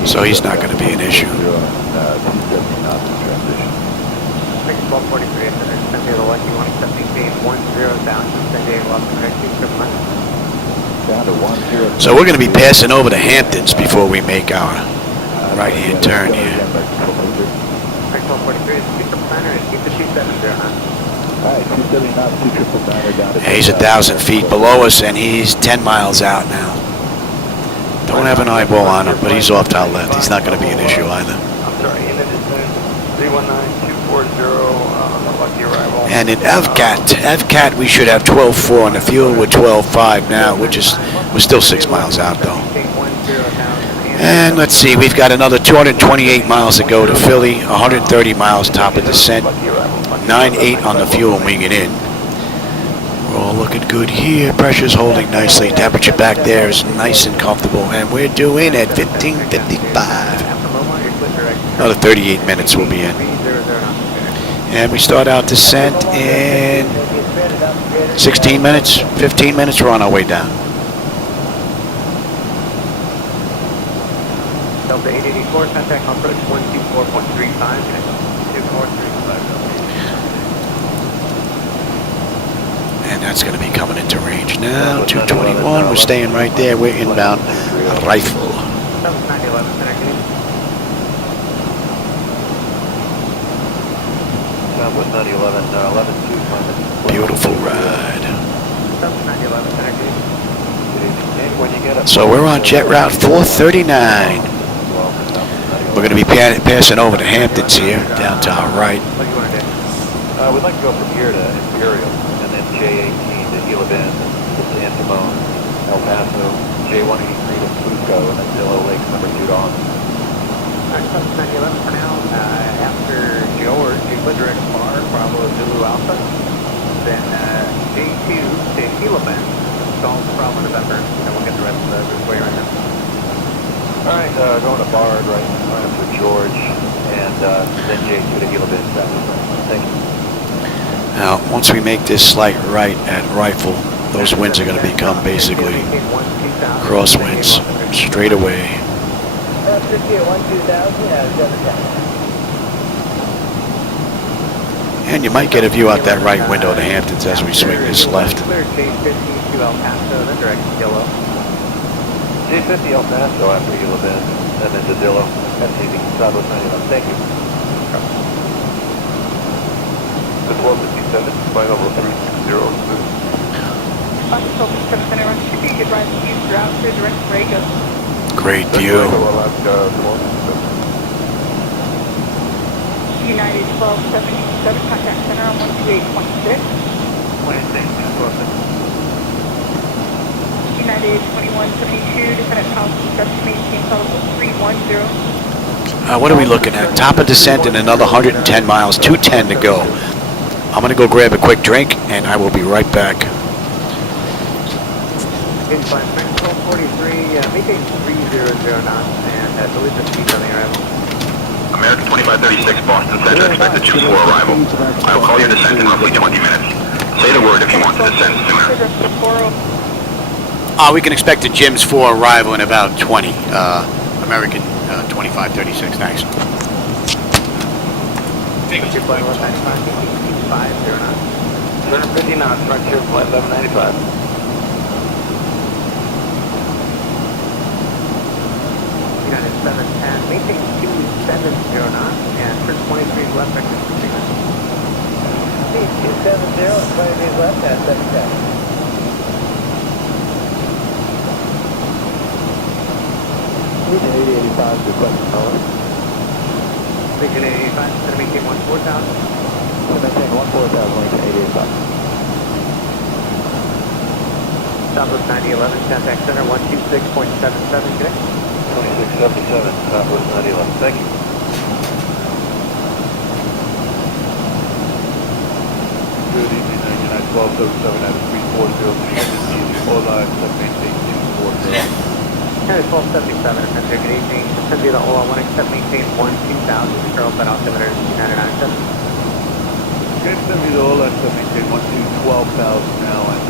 So he's not going to be an issue. So we're going to be passing over the Hamptons before we make our right-hand turn here. He's 1,000 feet below us, and he's 10 miles out now. Don't have an eyeball on him, but he's off to our left. He's not going to be an issue either. And in FCAT, we should have 12.4 on the fuel with 12.5 now, we're still 6 miles out, though. And let's see, we've got another 228 miles to go to Philly, 130 miles top of descent, 9.8 on the fuel when we get in. We're all looking good here. Pressure's holding nicely. Temperature back there is nice and comfortable, and we're doing at 1555. Another 38 minutes we'll be in. And we start out descent in 16 minutes, 15 minutes, we're on our way down. Delta 884, contact on approach 124.35, 2435. And that's going to be coming into range now. 221, we're staying right there. We're inbound Rifle. 7911, center Canadian. Southwest 911, 11-2, Beautiful ride. 7911, center Canadian. When you get up, So we're on jet route 439. We're going to be passing over the Hamptons here, down to our right. What do you want to do? We'd like to go from here to Imperial, and then J18 to Gila Bend, to San Simon, El Paso, J183 to Fusco, and then Zillow Lakes, number 2 to Austin. Alright, 7911 for now. After George, you put direct bar, Bravo Zulu Alpha. Then J2 to Gila Bend, install Bravo November, and we'll get the rest of the way right now. Alright, going to Bard right after George, and then J2 to Gila Bend. Thank you. Now, once we make this slight right at Rifle, those winds are going to become basically crosswinds straight away. And you might get a view out that right window of the Hamptons as we swing this left. Clear J50 to El Paso, then direct to Gila. J50 El Paso after Gila Bend, and then to Zillow. That's easy. Southwest 91. Thank you. The 1257, flight level 360. Great view. United 1277, contact center on 128.6. United 2172, descendant house, maintain level 310. What are we looking at? Top of descent in another 110 miles, 210 to go. I'm going to go grab a quick drink, and I will be right back. Incline 1243, maintain 300 knots, and I believe the speed on the arrival. American 2536, Boston Center, expected 2-4 arrival. I will call your descent in roughly 20 minutes. Say the word if you want to descend sooner. We can expect a Jim's 4 arrival in about 20. American 2536, thanks. Flight 195, 150 knots, Frontier Flight 1195. United 710, maintain 270 knots, and turn 23 left vector 239. 270, 23 left at 710. Region 8085, requesting power. Region 885, going to maintain 14,000. Maintain 14,000, Region 885. Southwest 9011, contact center 126.77, today. 2677, Southwest 9011. Thank you. Good evening, United 1277 at 340, full line, maintain 240. United 1277, Center 18, descend via the OL 1, accept maintain 2000, Charles at altimeter 2997. Okay, descend via the OL, accept maintain 12,000 now, and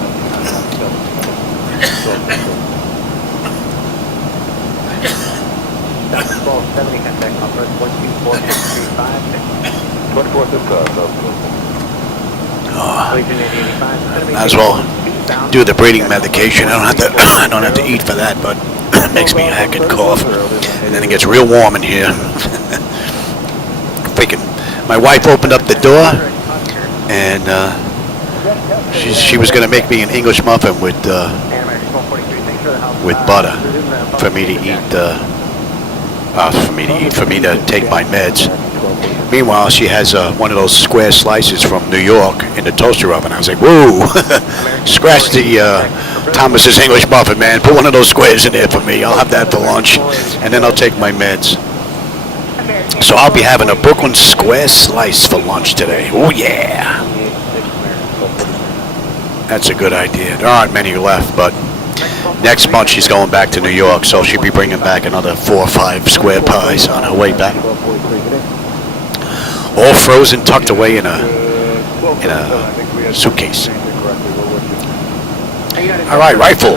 1270, contact conference 124.35. 24th Region 885, Might as well do the breathing medication. I don't have to eat for that, but it makes me hack and cough. And then it gets real warm in here. Freaking, my wife opened up the door, and she was going to make me an English muffin with butter for me to eat. For me to take my meds. Meanwhile, she has one of those square slices from New York in the toaster oven. I was like, whoa, scratch the Thomas's English muffin, man. Put one of those squares in there for me. I'll have that for lunch, and then I'll take my meds. So I'll be having a Brooklyn square slice for lunch today. Oh, yeah. That's a good idea. There aren't many left, but next month she's going back to New York, so she'll be bringing back another 4 or 5 square pies on her way back. All frozen, tucked away in a suitcase. All right, rifle.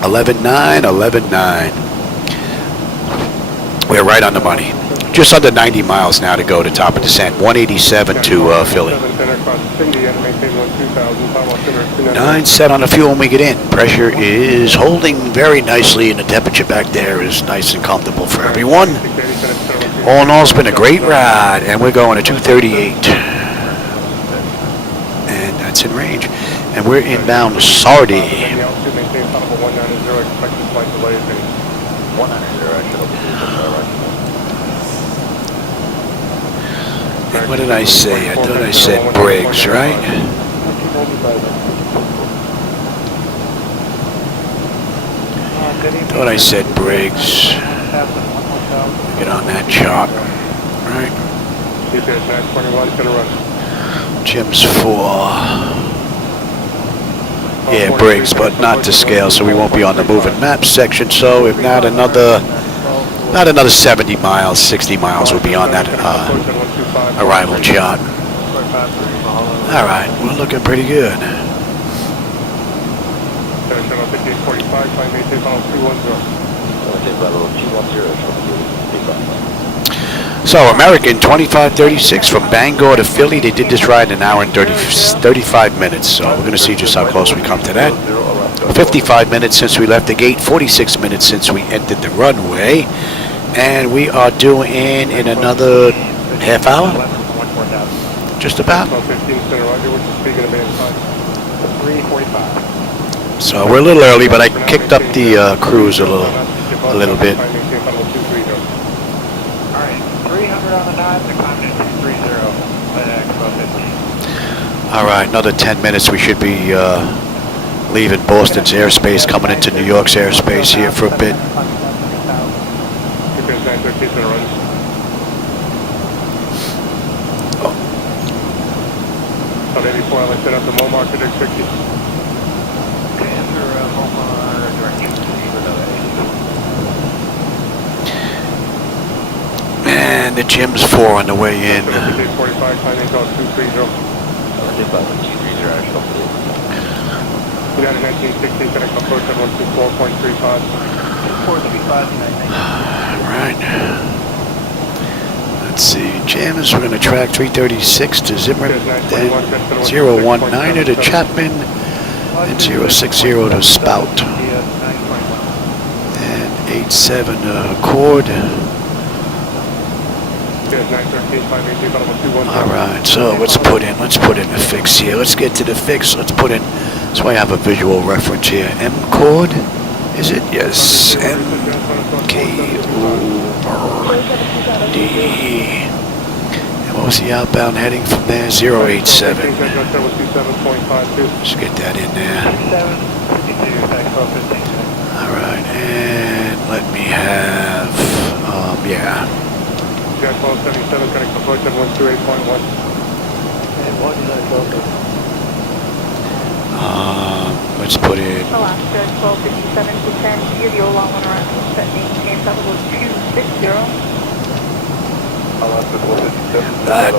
11.9, 11.9. We're right on the money. Just under 90 miles now to go to top of descent. 187 to Philly. 9 set on the fuel when we get in. Pressure is holding very nicely, and the temperature back there is nice and comfortable for everyone. All in all, it's been a great ride, and we're going to 238. And that's in range. And we're inbound Sardi. And what did I say? I thought I said Briggs, right? Thought I said Briggs. Get on that chart. Right. Jim's 4. Yeah, Briggs, but not to scale, so we won't be on the moving map section. So if not another 70 miles, 60 miles will be on that arrival chart. All right, we're looking pretty good. So American 2536 from Bangor to Philly. They did this ride in an hour and 35 minutes. So we're going to see just how close we come to that. 55 minutes since we left the gate. 46 minutes since we entered the runway. And we are due in another half hour. Just about. So we're a little early, but I kicked up the cruise a little bit. All right, another 10 minutes. We should be leaving Boston's airspace, coming into New York's airspace here for a bit. And the Jim's 4 on the way in. 45, climbing call 230. We got a 1916 connect approach at 124.35. Alright. Let's see. Jim's, we're going to track 336 to Zimmer, then 019 to Chapman, and 060 to Spout. And 87 to Accord. Alright, so let's put in the fix here. Let's get to the fix. Let's put in, so I have a visual reference here. M chord, is it? Yes. M-K-O-R-D. And what was the outbound heading from there? 087. Let's get that in there. Alright, and let me have, yeah. Got 1277, connect approach at 128.1. Let's put in. Alaska 1257 to 10, here the long one around, set maintain level 260. Alaska 1257,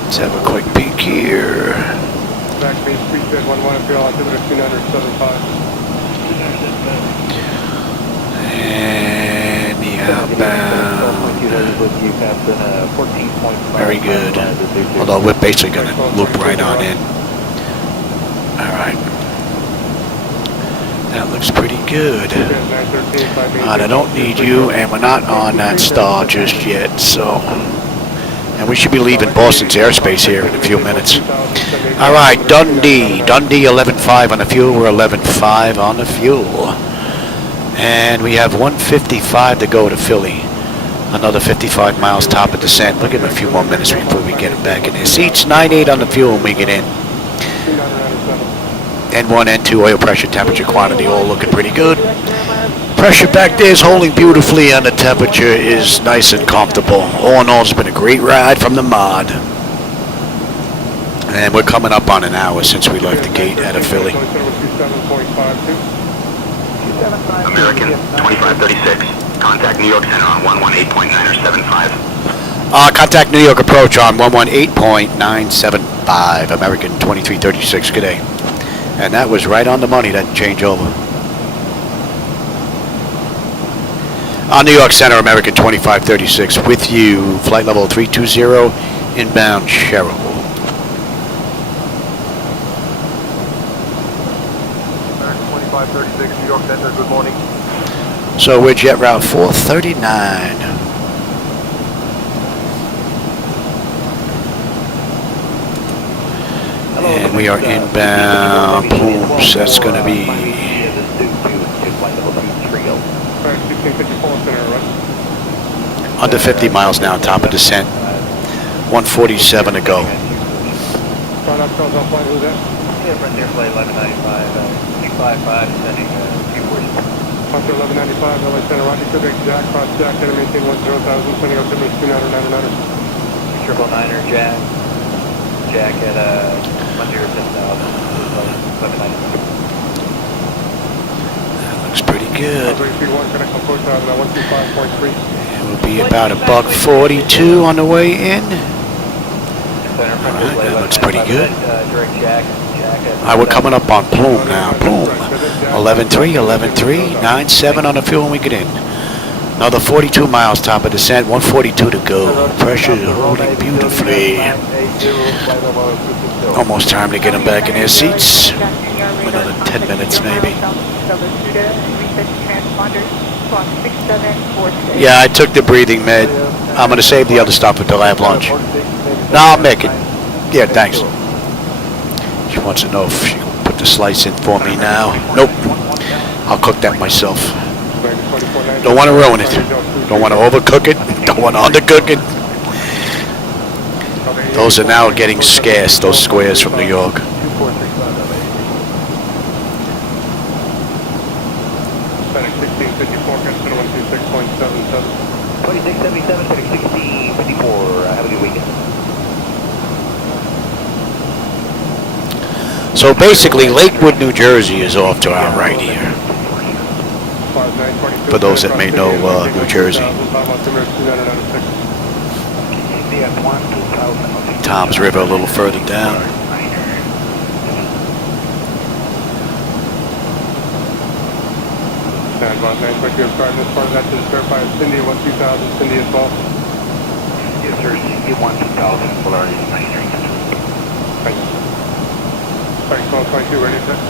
Let's have a quick peek here. back base 311, if you're altimeter 2975. And the outbound. Very good. Although we're basically going to loop right on in. Alright. That looks pretty good. I don't need you, and we're not on that star just yet, so. And we should be leaving Boston's airspace here in a few minutes. Alright, Dundee 11.5 on the fuel. We're 11.5 on the fuel. And we have 155 to go to Philly. Another 55 miles top of descent. We'll give him a few more minutes before we get him back in his seats. 98 on the fuel when we get in. N1, N2, oil pressure, temperature, quantity, all looking pretty good. Pressure back there is holding beautifully, and the temperature is nice and comfortable. All in all, it's been a great ride from the mod. And we're coming up on an hour since we left the gate out of Philly. American 2536. Contact New York Center on 118.9 or 75. Contact New York approach on 118.975. American 2336. Good day. And that was right on the money, that changeover. On New York Center, American 2536. With you, flight level 320, inbound Cheryl. American 2536, New York Center, good morning. So we're jet route 439. And we are inbound Plumes. That's going to be under 50 miles now, top of descent. 147 to go. Frontier flight 1195, 255, descending 240. Frontier 1195, LA Center, Roger, Quebec, Jack, cross Jack, heading maintain 10,000, sending altimeter 2999. 999er, Jack. Jack at 107,000, That looks pretty good. And we'll be about $142 on the way in. Alright, that looks pretty good. Alright, we're coming up on Plume now. Plume. 11.3, 11.3, 9.7 on the fuel when we get in. Another 42 miles top of descent, 142 to go. Pressure is holding beautifully. Almost time to get them back in their seats. Another 10 minutes maybe. Yeah, I took the breathing med. I'm going to save the other stuff until I have lunch. No, I'll make it. Yeah, thanks. She wants to know if she can put the slice in for me now. Nope. I'll cook that myself. Don't want to ruin it. Don't want to overcook it. Don't want to undercook it. Those are now getting scarce, those squares from New York. FedEx 1654, Consider 126.77. 2677, FedEx 1654, have a good weekend. So basically, Lakewood, New Jersey is off to our right here. For those that may know New Jersey. UPS 12000. Tom's River a little further down. Stand by, 922, starting this part of that to the certified Cindy 12000, Cindy as well. Yes, sir, Cindy 12000, Polaris 93. Thank you. Sorry, 1222, ready to set?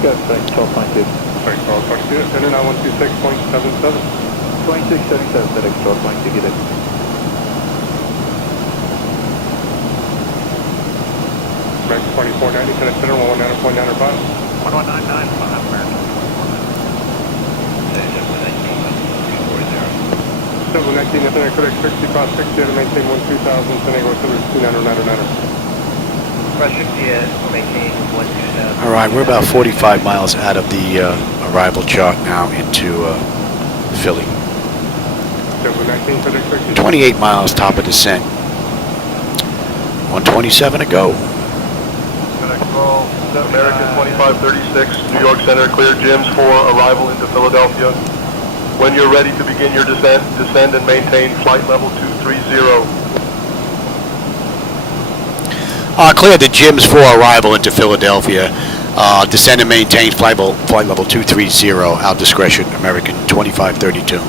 Yes, thanks, 12.2. Sorry, 1222, sending out 126.77. 2677, FedEx 12.2, get it. American 2490, can I center 119.95? 11995, American. 719, if I could expect 6560 to maintain 12000, sending over 2999. Press 50, maintain 12000. All right, we're about 45 miles out of the arrival chart now into Philly. 719, could expect 28 miles top of descent. 127 to go. American 2536, New York Center, clear Jims for arrival into Philadelphia. When you're ready to begin your descent, descend and maintain flight level 230. Clear the Jims for arrival into Philadelphia. Descend and maintain flight level 230. Out discretion, American 2532.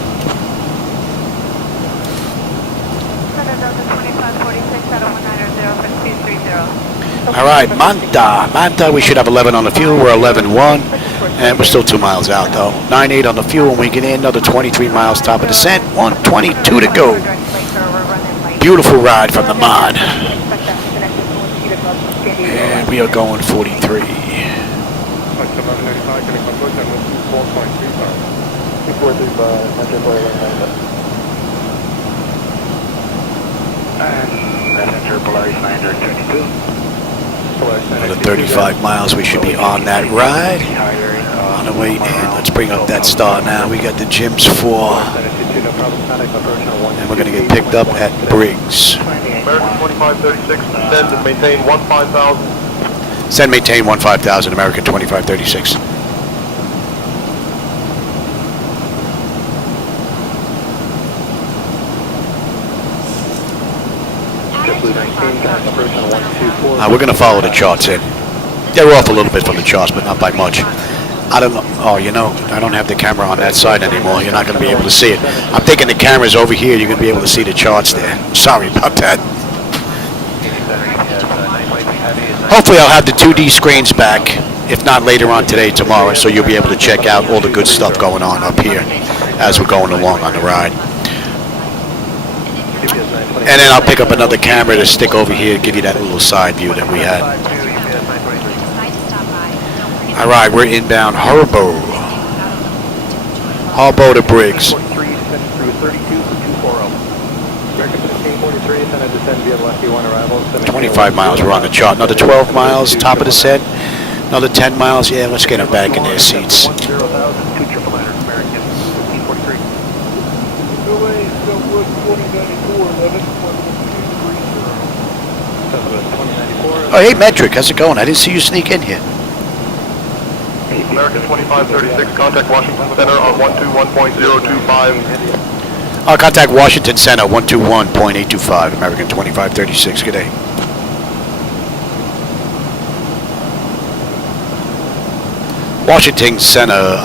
All right, Manta, we should have 11 on the fuel. We're 11-1, and we're still 2 miles out, though. 9-8 on the fuel when we get in. Another 23 miles top of descent. 122 to go. Beautiful ride from the mod. And we are going 43. Messenger Polaris 922. Another 35 miles, we should be on that ride. On the way in, let's bring up that star now. We got the Jims 4. And we're going to get picked up at Briggs. American 2536, descend and maintain 15,000. Send maintain 15,000, American 2536. We're going to follow the charts in. They're off a little bit from the charts, but not by much. I don't know. Oh, you know, I don't have the camera on that side anymore. You're not going to be able to see it. I'm thinking the camera's over here. You're going to be able to see the charts there. Sorry about that. Hopefully I'll have the 2D screens back, if not later on today, tomorrow, so you'll be able to check out all the good stuff going on up here as we're going along on the ride. And then I'll pick up another camera to stick over here to give you that little side view that we had. All right, we're inbound Harbo. Harbo to Briggs. 25 miles, we're on the chart. Another 12 miles, top of the set. Another 10 miles, yeah, let's get them back in their seats. Oh, hey, Metric, how's it going? I didn't see you sneak in here. American 2536, contact Washington Center on 121.025. Contact Washington Center, 121.825, American 2536, good day. Washington Center,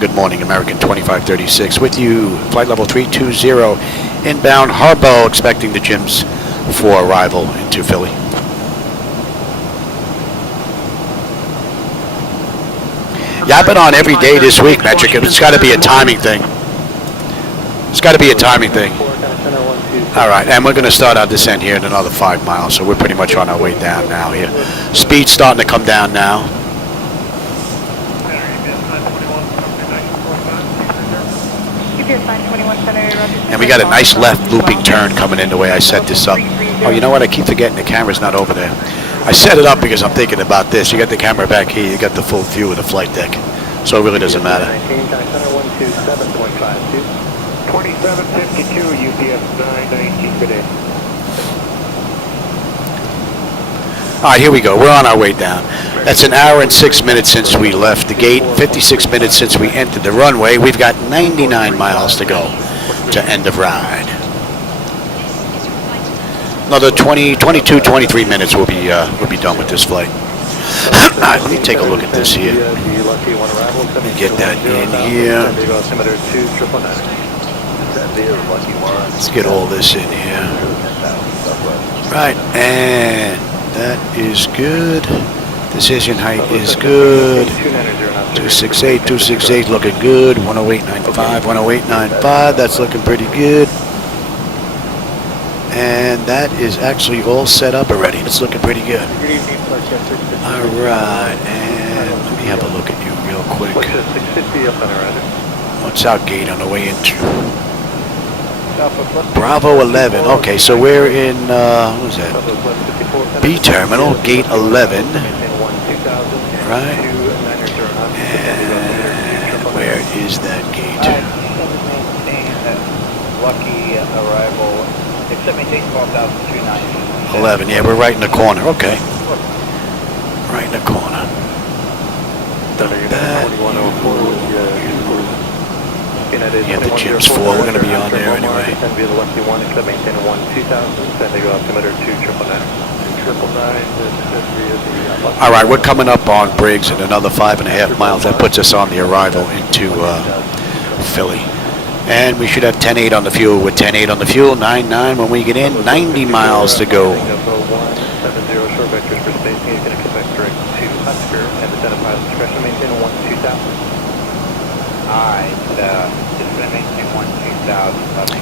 good morning, American 2536. With you, flight level 320, inbound Harbo, expecting the Jims for arrival into Philly. Yeah, I've been on every day this week, Metric. It's got to be a timing thing. It's got to be a timing thing. All right, and we're going to start our descent here in another 5 miles, so we're pretty much on our way down now here. Speed's starting to come down now. And we got a nice left looping turn coming in the way I set this up. Oh, you know what? I keep forgetting the camera's not over there. I set it up because I'm thinking about this. You got the camera back here. You got the full view of the flight deck. So it really doesn't matter. 2752, UPS 919, good day. All right, here we go. We're on our way down. That's an hour and 6 minutes since we left the gate, 56 minutes since we entered the runway. We've got 99 miles to go to end of ride. Another 20, 22, 23 minutes we'll be done with this flight. Alright, let me take a look at this here. Let me get that in here. Let's get all this in here. Right, and that is good. Decision height is good. 268, 268 looking good. 108.95, 108.95, that's looking pretty good. And that is actually all set up already. It's looking pretty good. Alright, and let me have a look at you real quick. What's our gate on the way into? Bravo 11. Okay, so we're in, what was that? B terminal, gate 11. Right? And where is that gate? Lucky arrival. Except maintain 12,290. 11, yeah, we're right in the corner. Okay. Right in the corner. Yeah, the Jim's 4, we're going to be on there anyway. Alright, we're coming up on Briggs in another 5.5 miles. That puts us on the arrival into Philly. And we should have 10.8 on the fuel. With 10.8 on the fuel, 9.9 when we get in, 90 miles to go.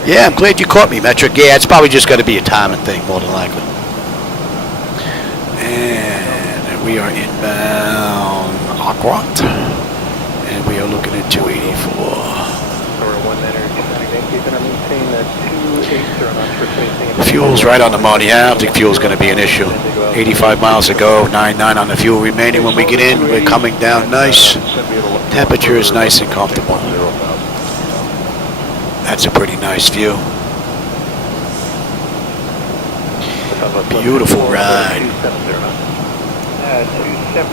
Yeah, I'm glad you caught me, Metric. Yeah, it's probably just got to be a timing thing, more than likely. And we are inbound Aquat. And we are looking at 284. Fuel's right on the money. Yeah, I don't think fuel's going to be an issue. 85 miles to go, 9.9 on the fuel remaining. When we get in, we're coming down nice. Temperature is nice and comfortable. That's a pretty nice view. Beautiful ride.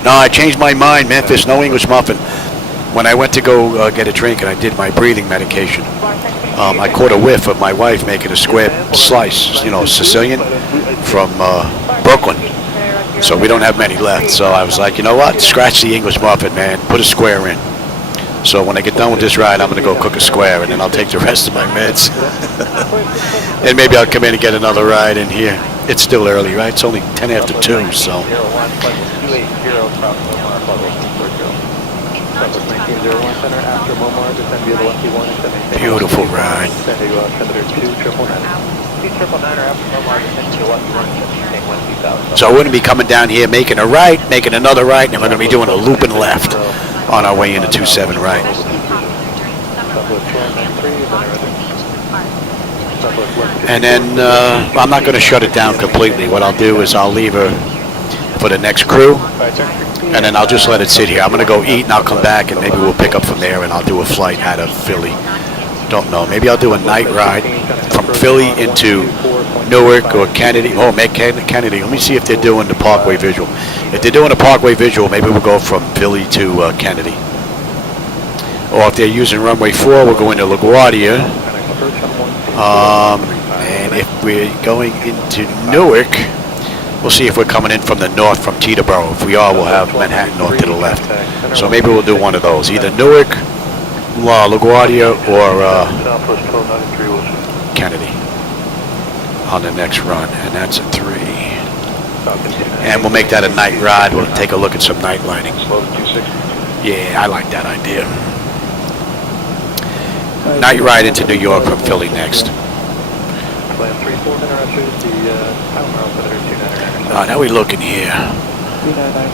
No, I changed my mind, Memphis. No English muffin. When I went to go get a drink and I did my breathing medication, I caught a whiff of my wife making a square slice, you know, Sicilian, from Brooklyn. So we don't have many left. So I was like, you know what? Scratch the English muffin, man. Put a square in. So when I get done with this ride, I'm going to go cook a square, and then I'll take the rest of my meds. And maybe I'll come in and get another ride in here. It's still early, right? It's only 10 after 2, so. Beautiful ride. So we're going to be coming down here, making a right, making another right, and then we're going to be doing a loop and left on our way into 27 right. And then I'm not going to shut it down completely. What I'll do is I'll leave her for the next crew, and then I'll just let it sit here. I'm going to go eat, and I'll come back, and maybe we'll pick up from there, and I'll do a flight out of Philly. Don't know. Maybe I'll do a night ride from Philly into Newark or Kennedy. Oh, Kennedy. Let me see if they're doing the Parkway Visual. If they're doing a Parkway Visual, maybe we'll go from Philly to Kennedy. Or if they're using runway 4, we'll go into LaGuardia. And if we're going into Newark, we'll see if we're coming in from the north, from Teterboro. If we are, we'll have Manhattan North to the left. So maybe we'll do one of those, either Newark, LaGuardia, or Kennedy on the next run, and that's a 3. And we'll make that a night ride. We'll take a look at some night lighting. Yeah, I like that idea. Night ride into New York from Philly next. Now we're looking here.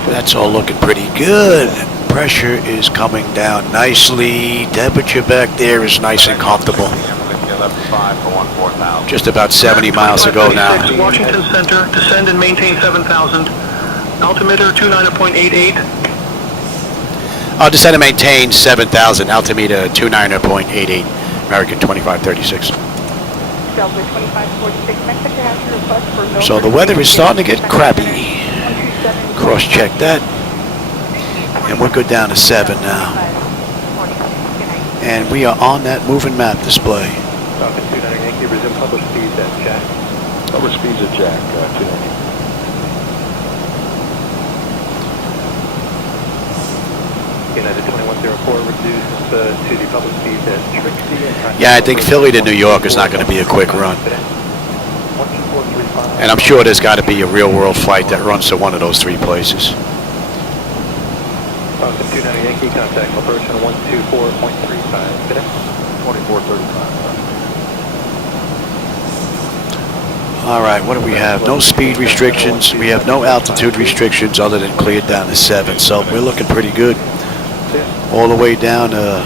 That's all looking pretty good. Pressure is coming down nicely. Temperature back there is nice and comfortable. Just about 70 miles to go now. Washington Center, descend and maintain 7,000. Altimeter 29.88. I'll descend and maintain 7,000. Altimeter 29.88. American 2536. So the weather is starting to get crappy. Cross-check that. And we're good down to 7 now. And we are on that moving map display. Rubber speeds at Jack, 290. United 2104 reduced to the public speed at Trixie. Yeah, I think Philly to New York is not going to be a quick run. And I'm sure there's got to be a real-world flight that runs to one of those three places. Falcon 290 Yankee, contact approach on 124.35 today. 2435. All right, what do we have? No speed restrictions. We have no altitude restrictions other than cleared down to 7. So we're looking pretty good. All the way down to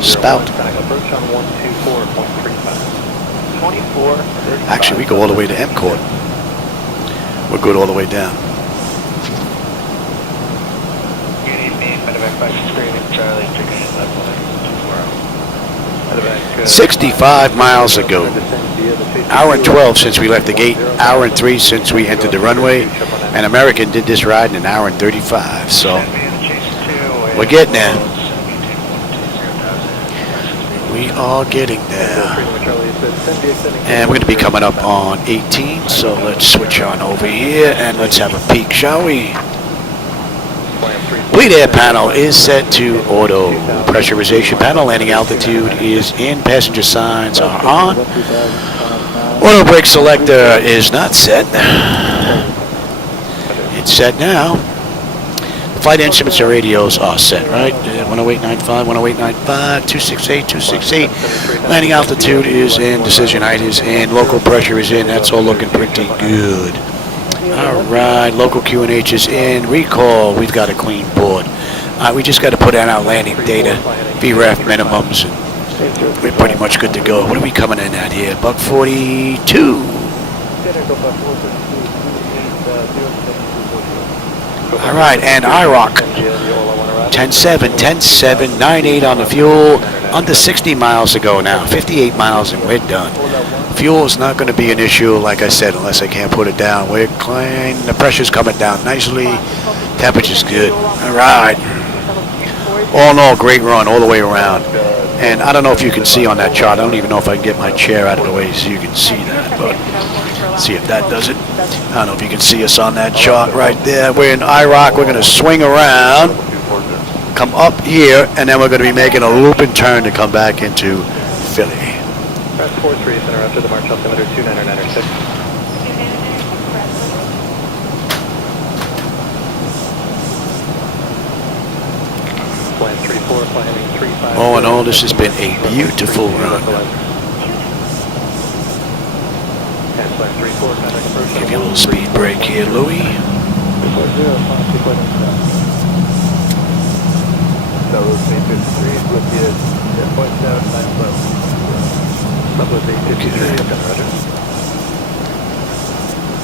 Spout. Approach on 124.35. 24. Actually, we go all the way to M Court. We're good all the way down. 65 miles ago. Hour and 12 since we left the gate. Hour and 3 since we entered the runway. And American did this ride in an hour and 35. So we're getting there. We are getting there. And we're going to be coming up on 18. So let's switch on over here and let's have a peek, shall we? Bleed air panel is set to auto. Pressurization panel, landing altitude is in. Passenger signs are on. Auto brake selector is not set. It's set now. The flight instruments and radios are set, right? 108.95, 108.95, 268, 268. Landing altitude is in. Decision height is in. Local pressure is in. That's all looking pretty good. All right, local QNH is in. Recall, we've got a clean board. We just got to put in our landing data, VRAF minimums, and we're pretty much good to go. What are we coming in at here? Buck 42. All right, and IROC, 10.7, 10.7, 9.8 on the fuel. Under 60 miles to go now, 58 miles, and we're done. Fuel is not going to be an issue, like I said, unless I can't put it down. We're clean. The pressure's coming down nicely. Temperature's good. All right. All in all, great run all the way around. And I don't know if you can see on that chart. I don't even know if I can get my chair out of the way so you can see that. But let's see if that does it. I don't know if you can see us on that chart right there. We're in IROC. We're going to swing around, come up here, and then we're going to be making a loop and turn to come back into Philly. Press 43, center after the March altimeter 29906. Flying 34, flying 35. All in all, this has been a beautiful run. Give you a little speed break here, Louis.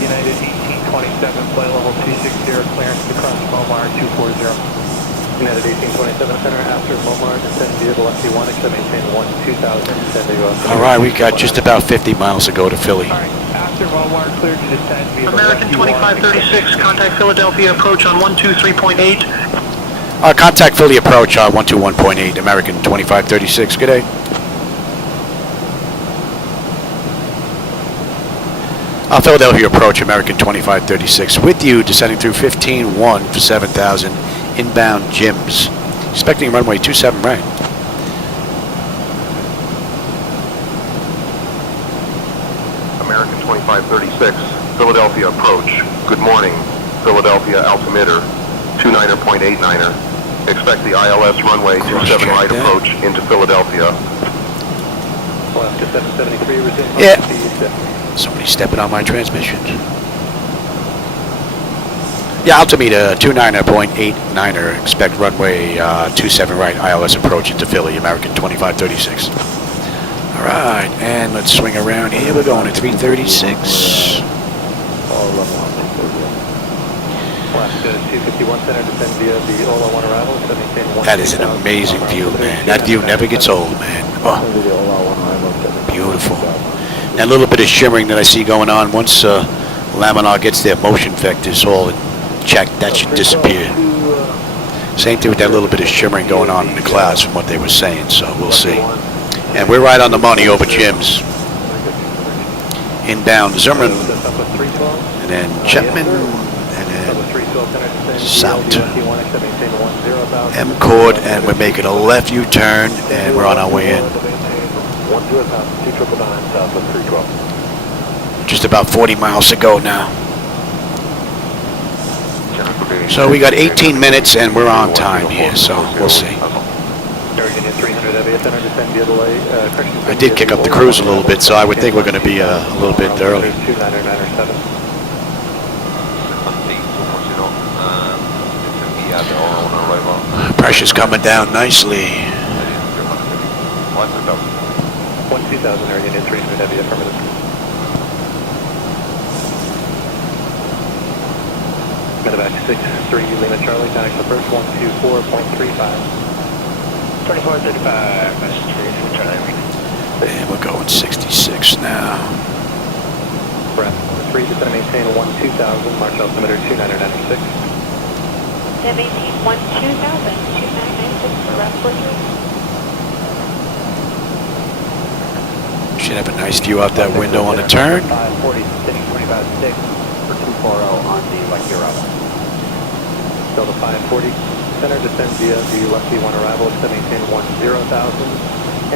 United 1827, flight level 260, clearance to cross Momar 240. United 1827 center after Momar, descend via the lefty 1, except maintain 2000. All right, we got just about 50 miles to go to Philly. All right, after Momar, cleared to descend via American 2536, contact Philadelphia, approach on 123.8. Contact Philly approach on 121.8, American 2536. Good day. Philadelphia approach, American 2536. With you, descending through 15-1 for 7,000. Inbound Jims. Expecting runway 27 right. American 2536, Philadelphia approach. Good morning, Philadelphia altimeter 29.89er. Expect the ILS runway 27 right approach into Philadelphia. Alaska 773, resume. Yeah. Somebody stepping on my transmission. Yeah, altimeter 29.89er. Expect runway 27 right, ILS approach into Philly, American 2536. All right, and let's swing around here. We're going to 336. That is an amazing view, man. That view never gets old, man. Oh, beautiful. That little bit of shimmering that I see going on, once Laminar gets their motion vectors all in check, that should disappear. Same thing with that little bit of shimmering going on in the clouds from what they were saying, so we'll see. And we're right on the money over Jim's. in down Zimmerman, and then Chapman, and then south. M-Cord, and we're making a left U-turn, and we're on our way in. Just about 40 miles to go now. So we got 18 minutes, and we're on time here, so we'll see. I did kick up the cruise a little bit, so I would think we're going to be a little bit early. Pressure's coming down nicely. 1-2000 area, Union 300 heavy, affirmative. Medevac 63 Lima Charlie, connect the first 124.35. 2435, message 3 Charlie. And we're going 66 now. Breath 3, descend and maintain 1-2000, march altimeter 2996. Then maintain 1-2000, 2996 for rest 43. Should have a nice view out that window on the turn. 540, sitting 25.6 for 240 on the left arrival. Still the 540, center descend via the left V1 arrival, descend maintain 10,000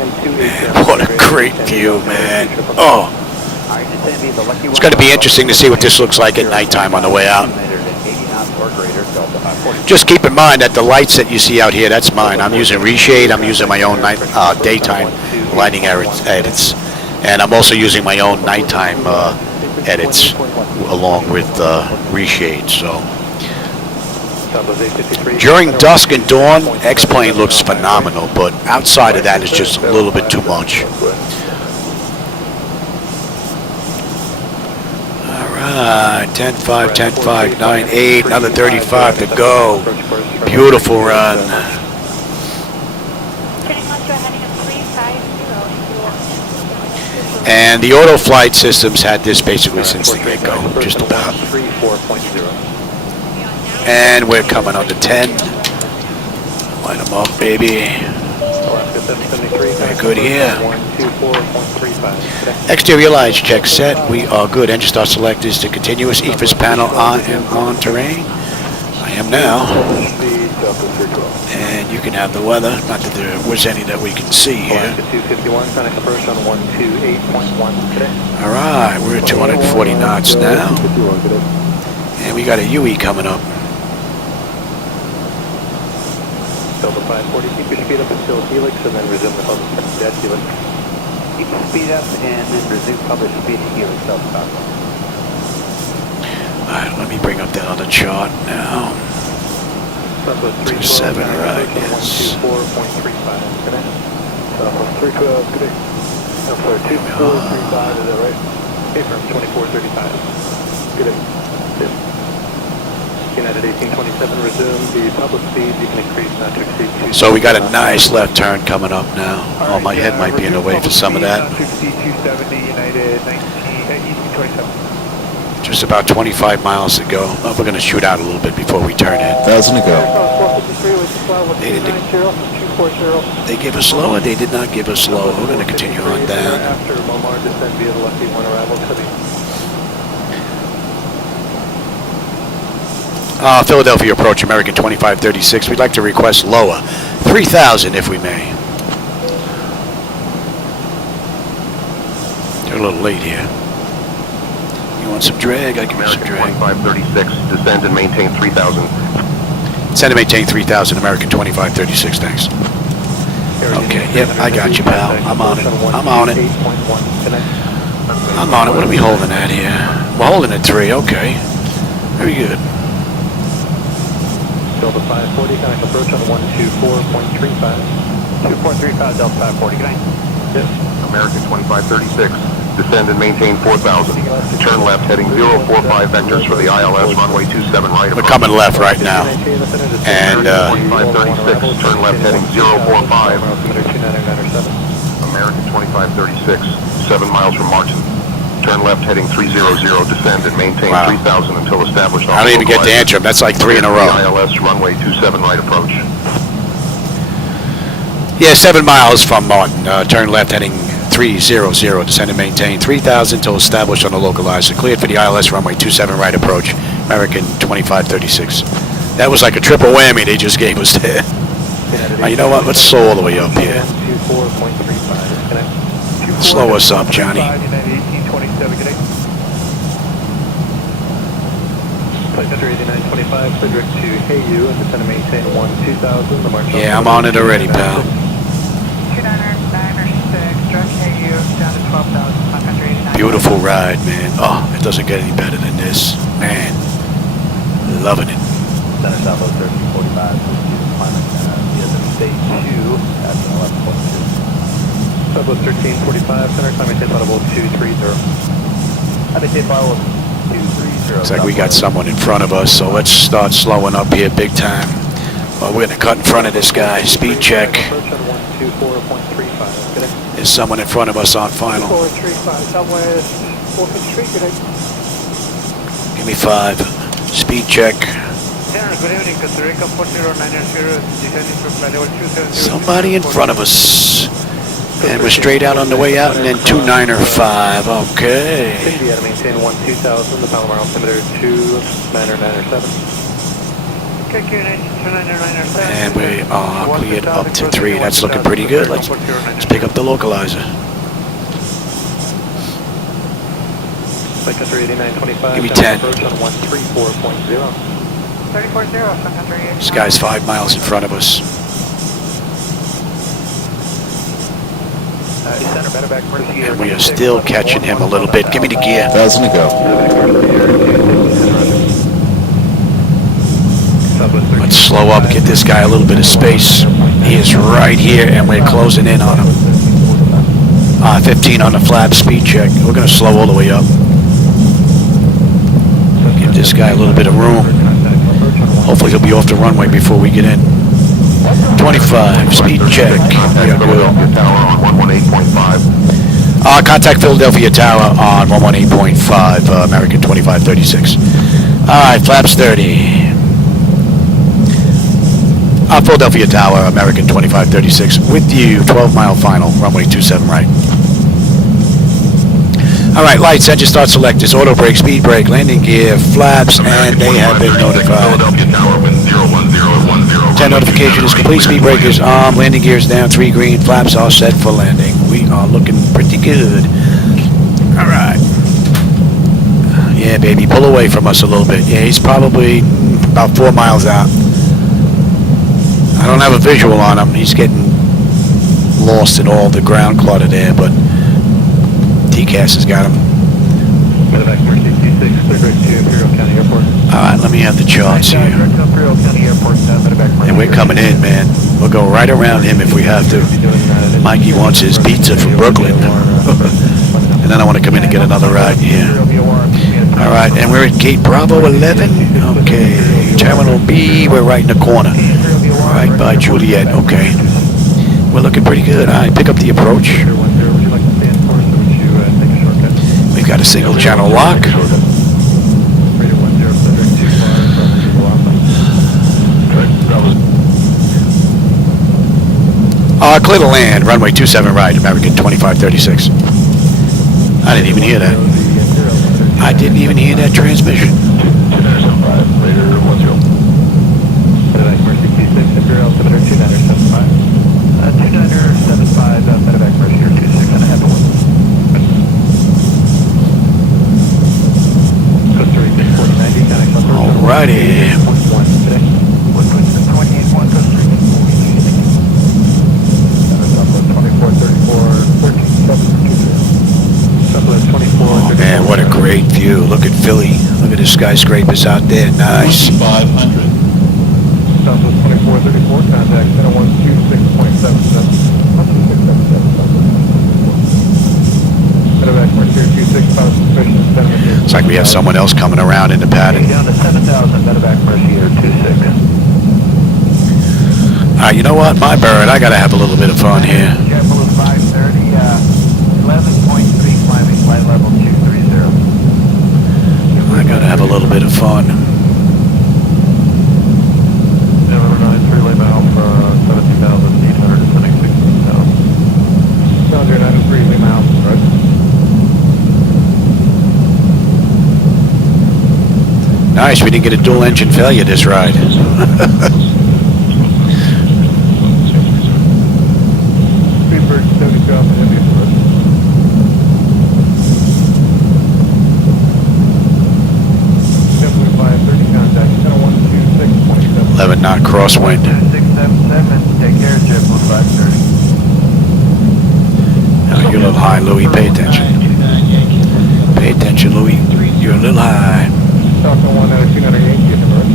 and 280. What a great view, man. Oh. It's going to be interesting to see what this looks like at nighttime on the way out. Just keep in mind that the lights that you see out here, that's mine. I'm using reshade. I'm using my own daytime lighting edits. And I'm also using my own nighttime edits along with reshade. So during dusk and dawn, X-Plane looks phenomenal, but outside of that, it's just a little bit too much. All right, 10-5, 10-5, 9-8, another 35 to go. Beautiful run. And the auto flight systems had this basically since the get-go, just about. And we're coming on to 10. Light them up, baby. Very good here. Exterior lights check set. We are good. Engine start selectors to continuous EFIS panel. I am on terrain. I am now. And you can have the weather. Not that there was any that we can see here. All right, we're at 240 knots now. And we got a UE coming up. Still the 540, keep your speed up until Helix and then resume the public speed at Helix. Keep the speed up and then resume public speed at Helix, Delta Falcon. Alright, let me bring up that other chart now. 27, right, yes. 124.35, connect. Southwest 312, good day. I'm sorry, 2435, is that right? Okay, from 2435. Good day. Yes. United 1827, resume the public speed. You can increase not to exceed 2. So we got a nice left turn coming up now. Oh, my head might be in the way for some of that. Not to exceed 270, United 1827. Just about 25 miles to go. Oh, we're going to shoot out a little bit before we turn in. 1,000 to go. They gave us slow, or they did not give us slow. We're going to continue on down. After Momar, descend via the left V1 arrival, Philadelphia approach, American 2536. We'd like to request lower. 3,000 if we may. They're a little late here. You want some drag? I can give you some drag. 2536, descend and maintain 3,000. Descend and maintain 3,000, American 2536, thanks. Okay, yep, I got you, pal. I'm on it. I'm on it. I'm on it. What are we holding at here? We're holding at 3, okay. Very good. Still the 540, connect approach on 124.35. 2.35 Delta 540, good night. Yes. American 2536, descend and maintain 4,000. Turn left heading 045 vectors for the ILS runway 27 right. We're coming left right now. And 2536, turn left heading 045. American 2536, 7 miles from Martin. Turn left heading 300, descend and maintain 3,000 until established. I don't even get to answer him. That's like 3 in a row. ILS runway 27 right approach. Yeah, 7 miles from Martin. Turn left heading 300, descend and maintain 3,000 till established on the localizer. Cleared for the ILS runway 27 right approach, American 2536. That was like a triple whammy they just gave us there. You know what? Let's slow all the way up here. Slow us up, Johnny. Yeah, I'm on it already, pal. Beautiful ride, man. Oh, it doesn't get any better than this. Man, loving it. Center Southwest 1345, climbing via the stage 2 at 11.2. Southwest 1345, center climbing tape level 230. Having tape level 230. Looks like we got someone in front of us, so let's start slowing up here big time. Well, we're going to cut in front of this guy. Speed check. There's someone in front of us on final. Give me 5. Speed check. Good evening, Costa Rica 4090, descending from flight level 270. Somebody in front of us. And we're straight out on the way out, and then 295. Okay. India to maintain 12000, the Palomar altimeter 2997. And we are cleared up to 3. That's looking pretty good. Let's pick up the localizer. Give me 10. This guy's 5 miles in front of us. And we are still catching him a little bit. Give me the gear. 1,000 to go. Let's slow up, get this guy a little bit of space. He is right here, and we're closing in on him. 15 on the flap, speed check. We're going to slow all the way up. Give this guy a little bit of room. Hopefully he'll be off the runway before we get in. 25, speed check. Yeah, good. Contact Philadelphia Tower on 118.5, American 2536. Alright, flaps 30. Philadelphia Tower, American 2536. With you, 12-mile final, runway 27 right. Alright, lights, engine start selectors, auto brake, speed brake, landing gear, flaps, and they have been notified. 10 notification is complete, speed brake is on, landing gear is down, 3 green, flaps are set for landing. We are looking pretty good. Alright. Yeah, baby, pull away from us a little bit. Yeah, he's probably about 4 miles out. I don't have a visual on him. He's getting lost in all the ground clutter there, but TCAS has got him. Alright, let me have the charts here. And we're coming in, man. We'll go right around him if we have to. Mikey wants his pizza from Brooklyn. And then I want to come in and get another ride here. Alright, and we're at gate Bravo 11. Okay, Terminal B, we're right in the corner. Right by Juliet, okay. We're looking pretty good. Alright, pick up the approach. We've got a single channel lock. Clear to land, runway 27 right, American 2536. I didn't even hear that. I didn't even hear that transmission. Alrighty. Oh man, what a great view. Look at Philly. Look at the skyscrapers out there. Nice. 500. Southwest 2434, contact center 126.77. Looks like we have someone else coming around in the pattern. Down to 7,000, medevac Mercier 26. You know what, my bird, I gotta have a little bit of fun here. JetBlue 530, 11.3 climbing, flight level 230. I gotta have a little bit of fun. 793 lay bound for 17,876 miles. 793 lay bound. Nice, we didn't get a dual engine failure this ride. Speedbird 72 Alpha India first. JetBlue 530 contact, 126.7. 11 knot crosswind. 677, take care, JetBlue 530. Oh, you're a little high, Louis. Pay attention. Pay attention, Louis. You're a little high. Falcon 1 at a 200 Yankee at the first.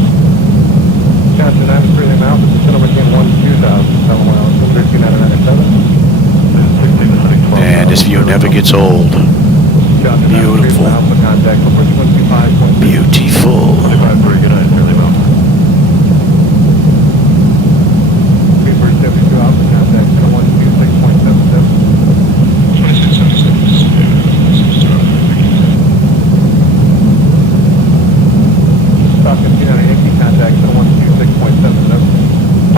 Johnson 93 in Alpha, gentleman again 12000, 7 miles, 297. Man, this view never gets old. Beautiful. Beautiful. Speedbird 72 Alpha contact, 126.77. 2676. Falcon 200 Yankee contact, 126.77.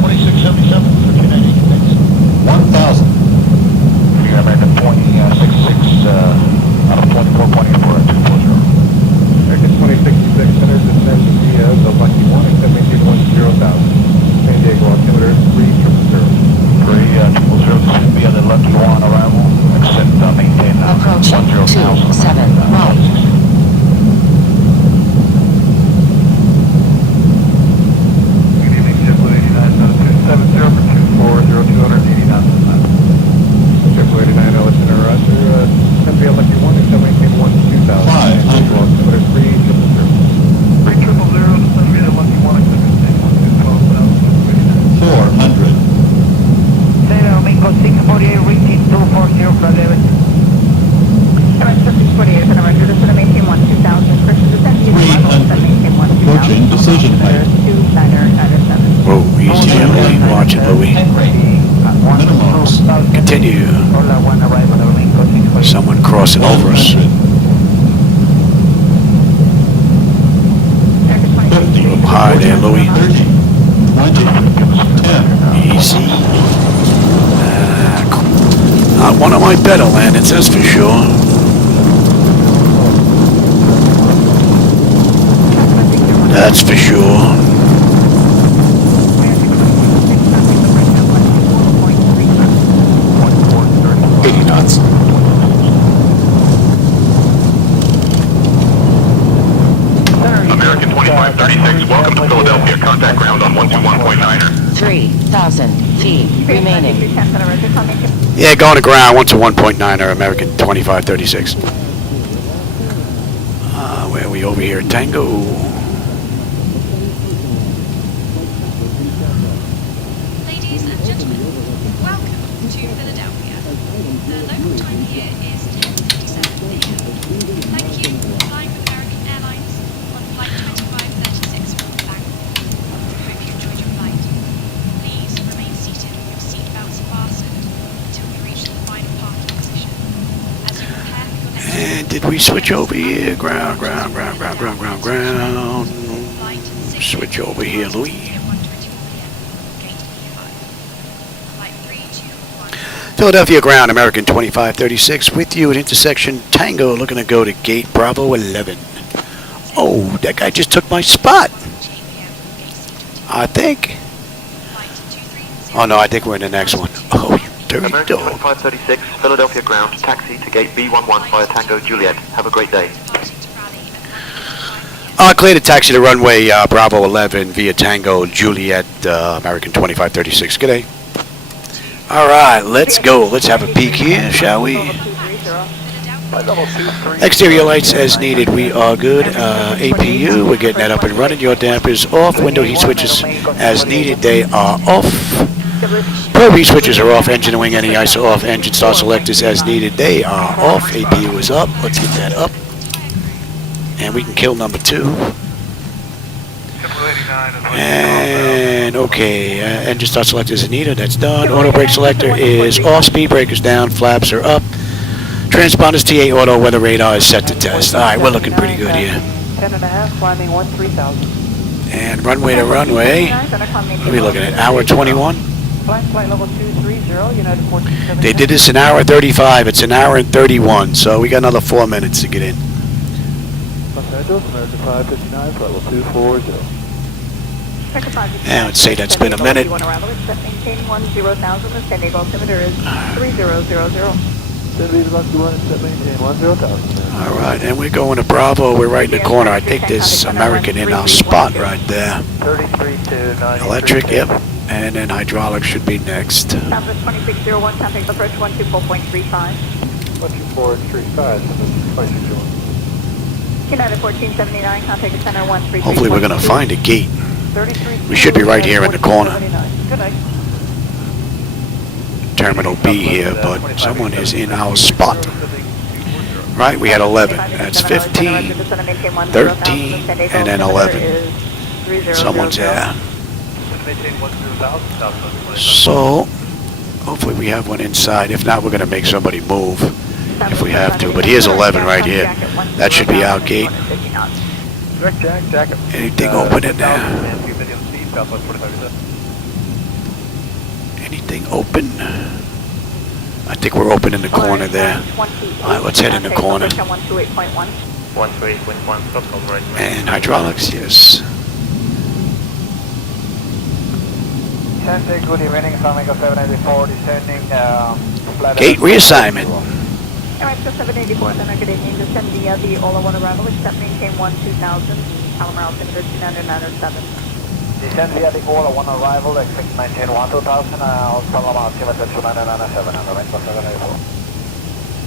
2677 for 290, thanks. 1,000. American 2066 out of 24.84 at 240. American 2066 center descend via the Lucky 1 and maintain 10,000. San Diego altimeter 300. 300 via the Lucky 1 arrival. Extend maintain Approaching 27 right. Good evening, JetBlue 89, 270 for 240, 280 knots. JetBlue 89, altimeter roger. Descend via Lucky 1 and maintain 2000. altimeter 300. 300, descend via Lucky 1 and maintain 12,000. 400. Mingo 648, reaching 240 for 11. American 648 for November, descend maintain 12,000. Christian descend via level, descend maintain 12,000. Approaching decision height. 2997. Whoa, easy, Emily. Watch it, Louis. Minimums. Continue. Hola, one arrival of Mingo 648. Someone crossing over us. 100. A little high there, Louis. 30. 20. 10. Easy. Not one of my better landings, that's for sure. That's for sure. 80 knots. American 2536, welcome to Philadelphia. Contact ground on 121.9er. 3,000 feet remaining. Yeah, going to ground, 1 to 1.9er, American 2536. Where are we over here? Tango. Ladies and gentlemen, welcome to Philadelphia. The local time here is 10:57 a.m. Thank you for flying with American Airlines on flight 2536 from Bangor. Hope you enjoyed your flight. Please remain seated with your seatbelts fastened until we reach the final parking position. As you prepare for your next And did we switch over here? Ground. Switch over here, Louis. Philadelphia ground, American 2536, with you at intersection Tango, looking to go to gate Bravo 11. Oh, that guy just took my spot. I think. Oh no, I think we're in the next one. Oh, you dirty American dog. 2536, Philadelphia ground, taxi to gate B11 via Tango Juliet. Have a great day. Clear to taxi to runway Bravo 11 via Tango Juliet, American 2536. G'day. All right, let's go. Let's have a peek here, shall we? Exterior lights as needed. We are good. APU, we're getting that up and running. Your dampers off. Window heat switches as needed. They are off. Probe heat switches are off. Engine and wing anti-ice are off. Engine star selectors as needed. They are off. APU is up. Let's get that up. And we can kill number 2. And okay, engine start selector is needed. That's done. Auto brake selector is off. Speed breakers down. Flaps are up. Transponders TA auto weather radar is set to test. All right, we're looking pretty good here. 10.5, climbing 13,000. And runway to runway. What are we looking at? Hour 21. Flight level 230, United 14. They did this in hour 35. It's an hour and 31. So we got another 4 minutes to get in. Angeles, American 559, flight level 240. Yeah, I would say that's been a minute. Maintain 10,000, the San Diego altimeter is 3000. San Diego Lucky 1, set maintain 10,000. All right, and we're going to Bravo. We're right in the corner. I think there's American in our spot right there. 33 to 93. Electric, yep. And then hydraulic should be next. Southwest 2601, contact approach 124.35. 124.35, 2601. United 1479, contact center 133. Hopefully we're going to find a gate. 33. We should be right here in the corner. Good night. Terminal B here, but someone is in our spot. Right, we had 11. That's 15, 13, and then 11. Someone's there. So, hopefully we have one inside. If not, we're going to make somebody move if we have to. But here's 11 right here. That should be our gate. Anything open in there? Anything open? I think we're open in the corner there. Alright, let's head in the corner. And hydraulics, yes. Good evening, Flamingo 784 descending. Gate reassignment. Alright, so 784, then good evening. Descend via the Ola 1 arrival, except maintain 2000, Palomar altimeter 2997. Descend via the Ola 1 arrival, expect maintain 1000, Palomar altimeter 2997, and the range of 784.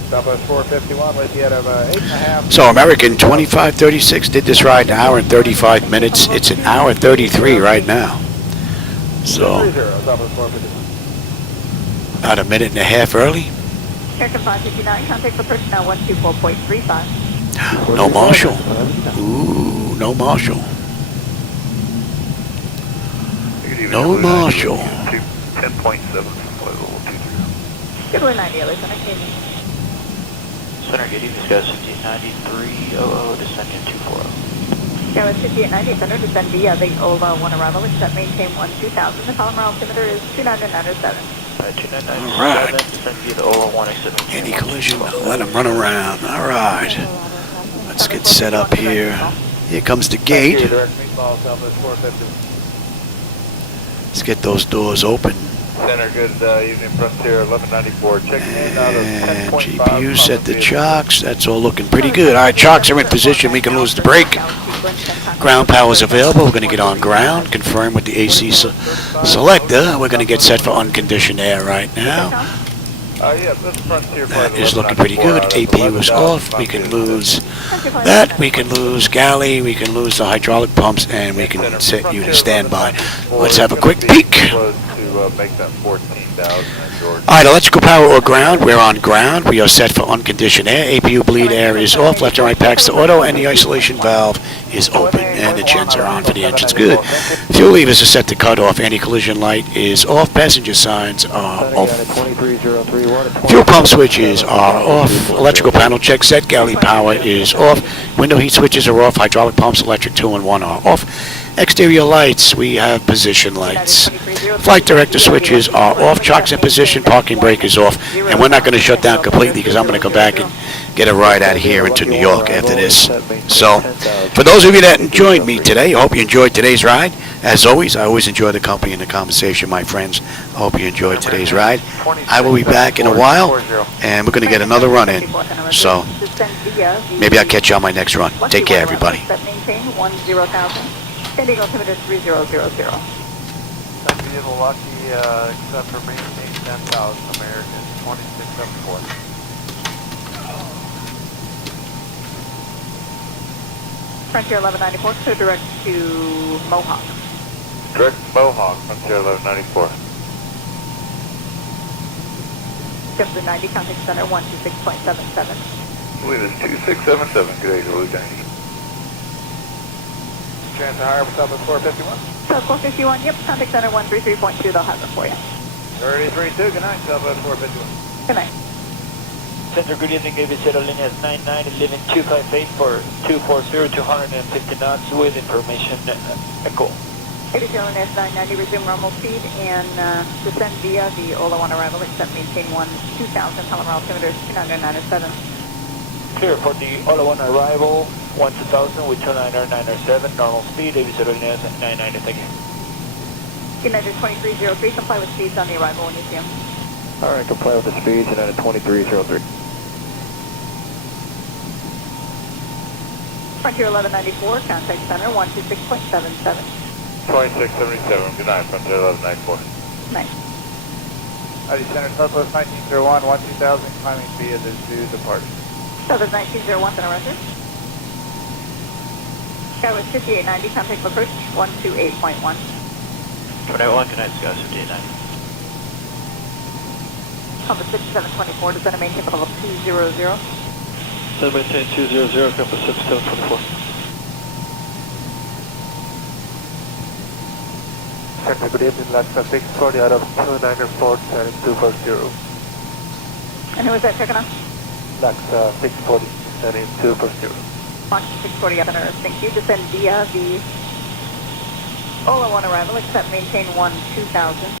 Southwest 451 with you at 8.5. So American 2536 did this ride an hour and 35 minutes. It's an hour 33 right now. So, about a minute and a half early. American 559, contact for personnel 124.35. No Marshall. Ooh, no Marshall. No Marshall. 10.7. Good one, 90, Lieutenant Katie. Center good evening, guys. 159300, descending 240. Yeah, it's 5890, center descend via the Ola 1 arrival, except maintain 2000. The Palomar altimeter is 2997. 2997, Alright. descend via the Ola 1 except Any collision, let him run around. Alright. Let's get set up here. Here comes the gate. Let's get those doors open. Center, good evening, Frontier 1194. Checking in out of 10.5. GPU set the chocks. That's all looking pretty good. All right, chocks are in position. We can lose the brake. Ground power is available. We're going to get on ground. Confirm with the AC selector. We're going to get set for unconditioned air right now. Yeah, that's Frontier. That is looking pretty good. APU is off. We can lose that. We can lose galley. We can lose the hydraulic pumps, and we can set you to standby. Let's have a quick peek. Make that 14,000. Alright, electrical power or ground. We're on ground. We are set for unconditioned air. APU bleed air is off. Left and right packs to auto, and the isolation valve is open. And the gens are on for the engines. Good. Fuel levers are set to cut off. Anti-collision light is off. Passenger signs are off. Fuel pump switches are off. Electrical panel check set. Galley power is off. Window heat switches are off. Hydraulic pumps, electric 2 and 1 are off. Exterior lights, we have position lights. Flight director switches are off. Chocks in position. Parking brake is off. And we're not going to shut down completely because I'm going to come back and get a ride out of here into New York after this. So, for those of you that joined me today, I hope you enjoyed today's ride. As always, I always enjoy the company and the conversation, my friends. I hope you enjoyed today's ride. I will be back in a while, and we're going to get another run in. So, maybe I'll catch you on my next run. Take care, everybody. San Diego altimeter 3000. Lucky, except for maintain 10,000, American 2674. Frontier 1194, so direct to Mohawk. Direct to Mohawk, Frontier 1194. Simply 90, contact center 126.77. I believe it's 2677, good day, Lieutenant. Chance of higher for Southwest 451. Southwest 451, yep, contact center 133.2, they'll have it for you. 33.2, good night, Southwest 451. Good night. Center, good evening, ABC Airlines 99-11258 for 240, 250 knots with information echo. ABC Airlines 990, resume normal speed and descend via the Ola 1 arrival, except maintain 2000, Palomar altimeter 2997. Clear for the Ola 1 arrival, 2000 with 29907, normal speed, AB0 990, thank you. United 2303, comply with speeds on the arrival when you see them. Alright, comply with the speeds, United 2303. Frontier 1194, contact center 126.77. 2677, good night, Frontier 1194. Nice. ID Center, Southwest 1901, 12000, climbing via the zoo departure. Southwest 1901, center record. Skywest 5890, contact approach 128.1. 21, good night, Sky 5890. Compass 5724, descend and maintain level 200. Descend maintain 200, compass 5724. Center, good evening, Laksa 640 out of 29er Ford, turning 240. And who was that checking on? Laksa 640, turning 240. Launch 640 up on Earth, thank you. Descend via the Ola 1 arrival, accept maintain 2000.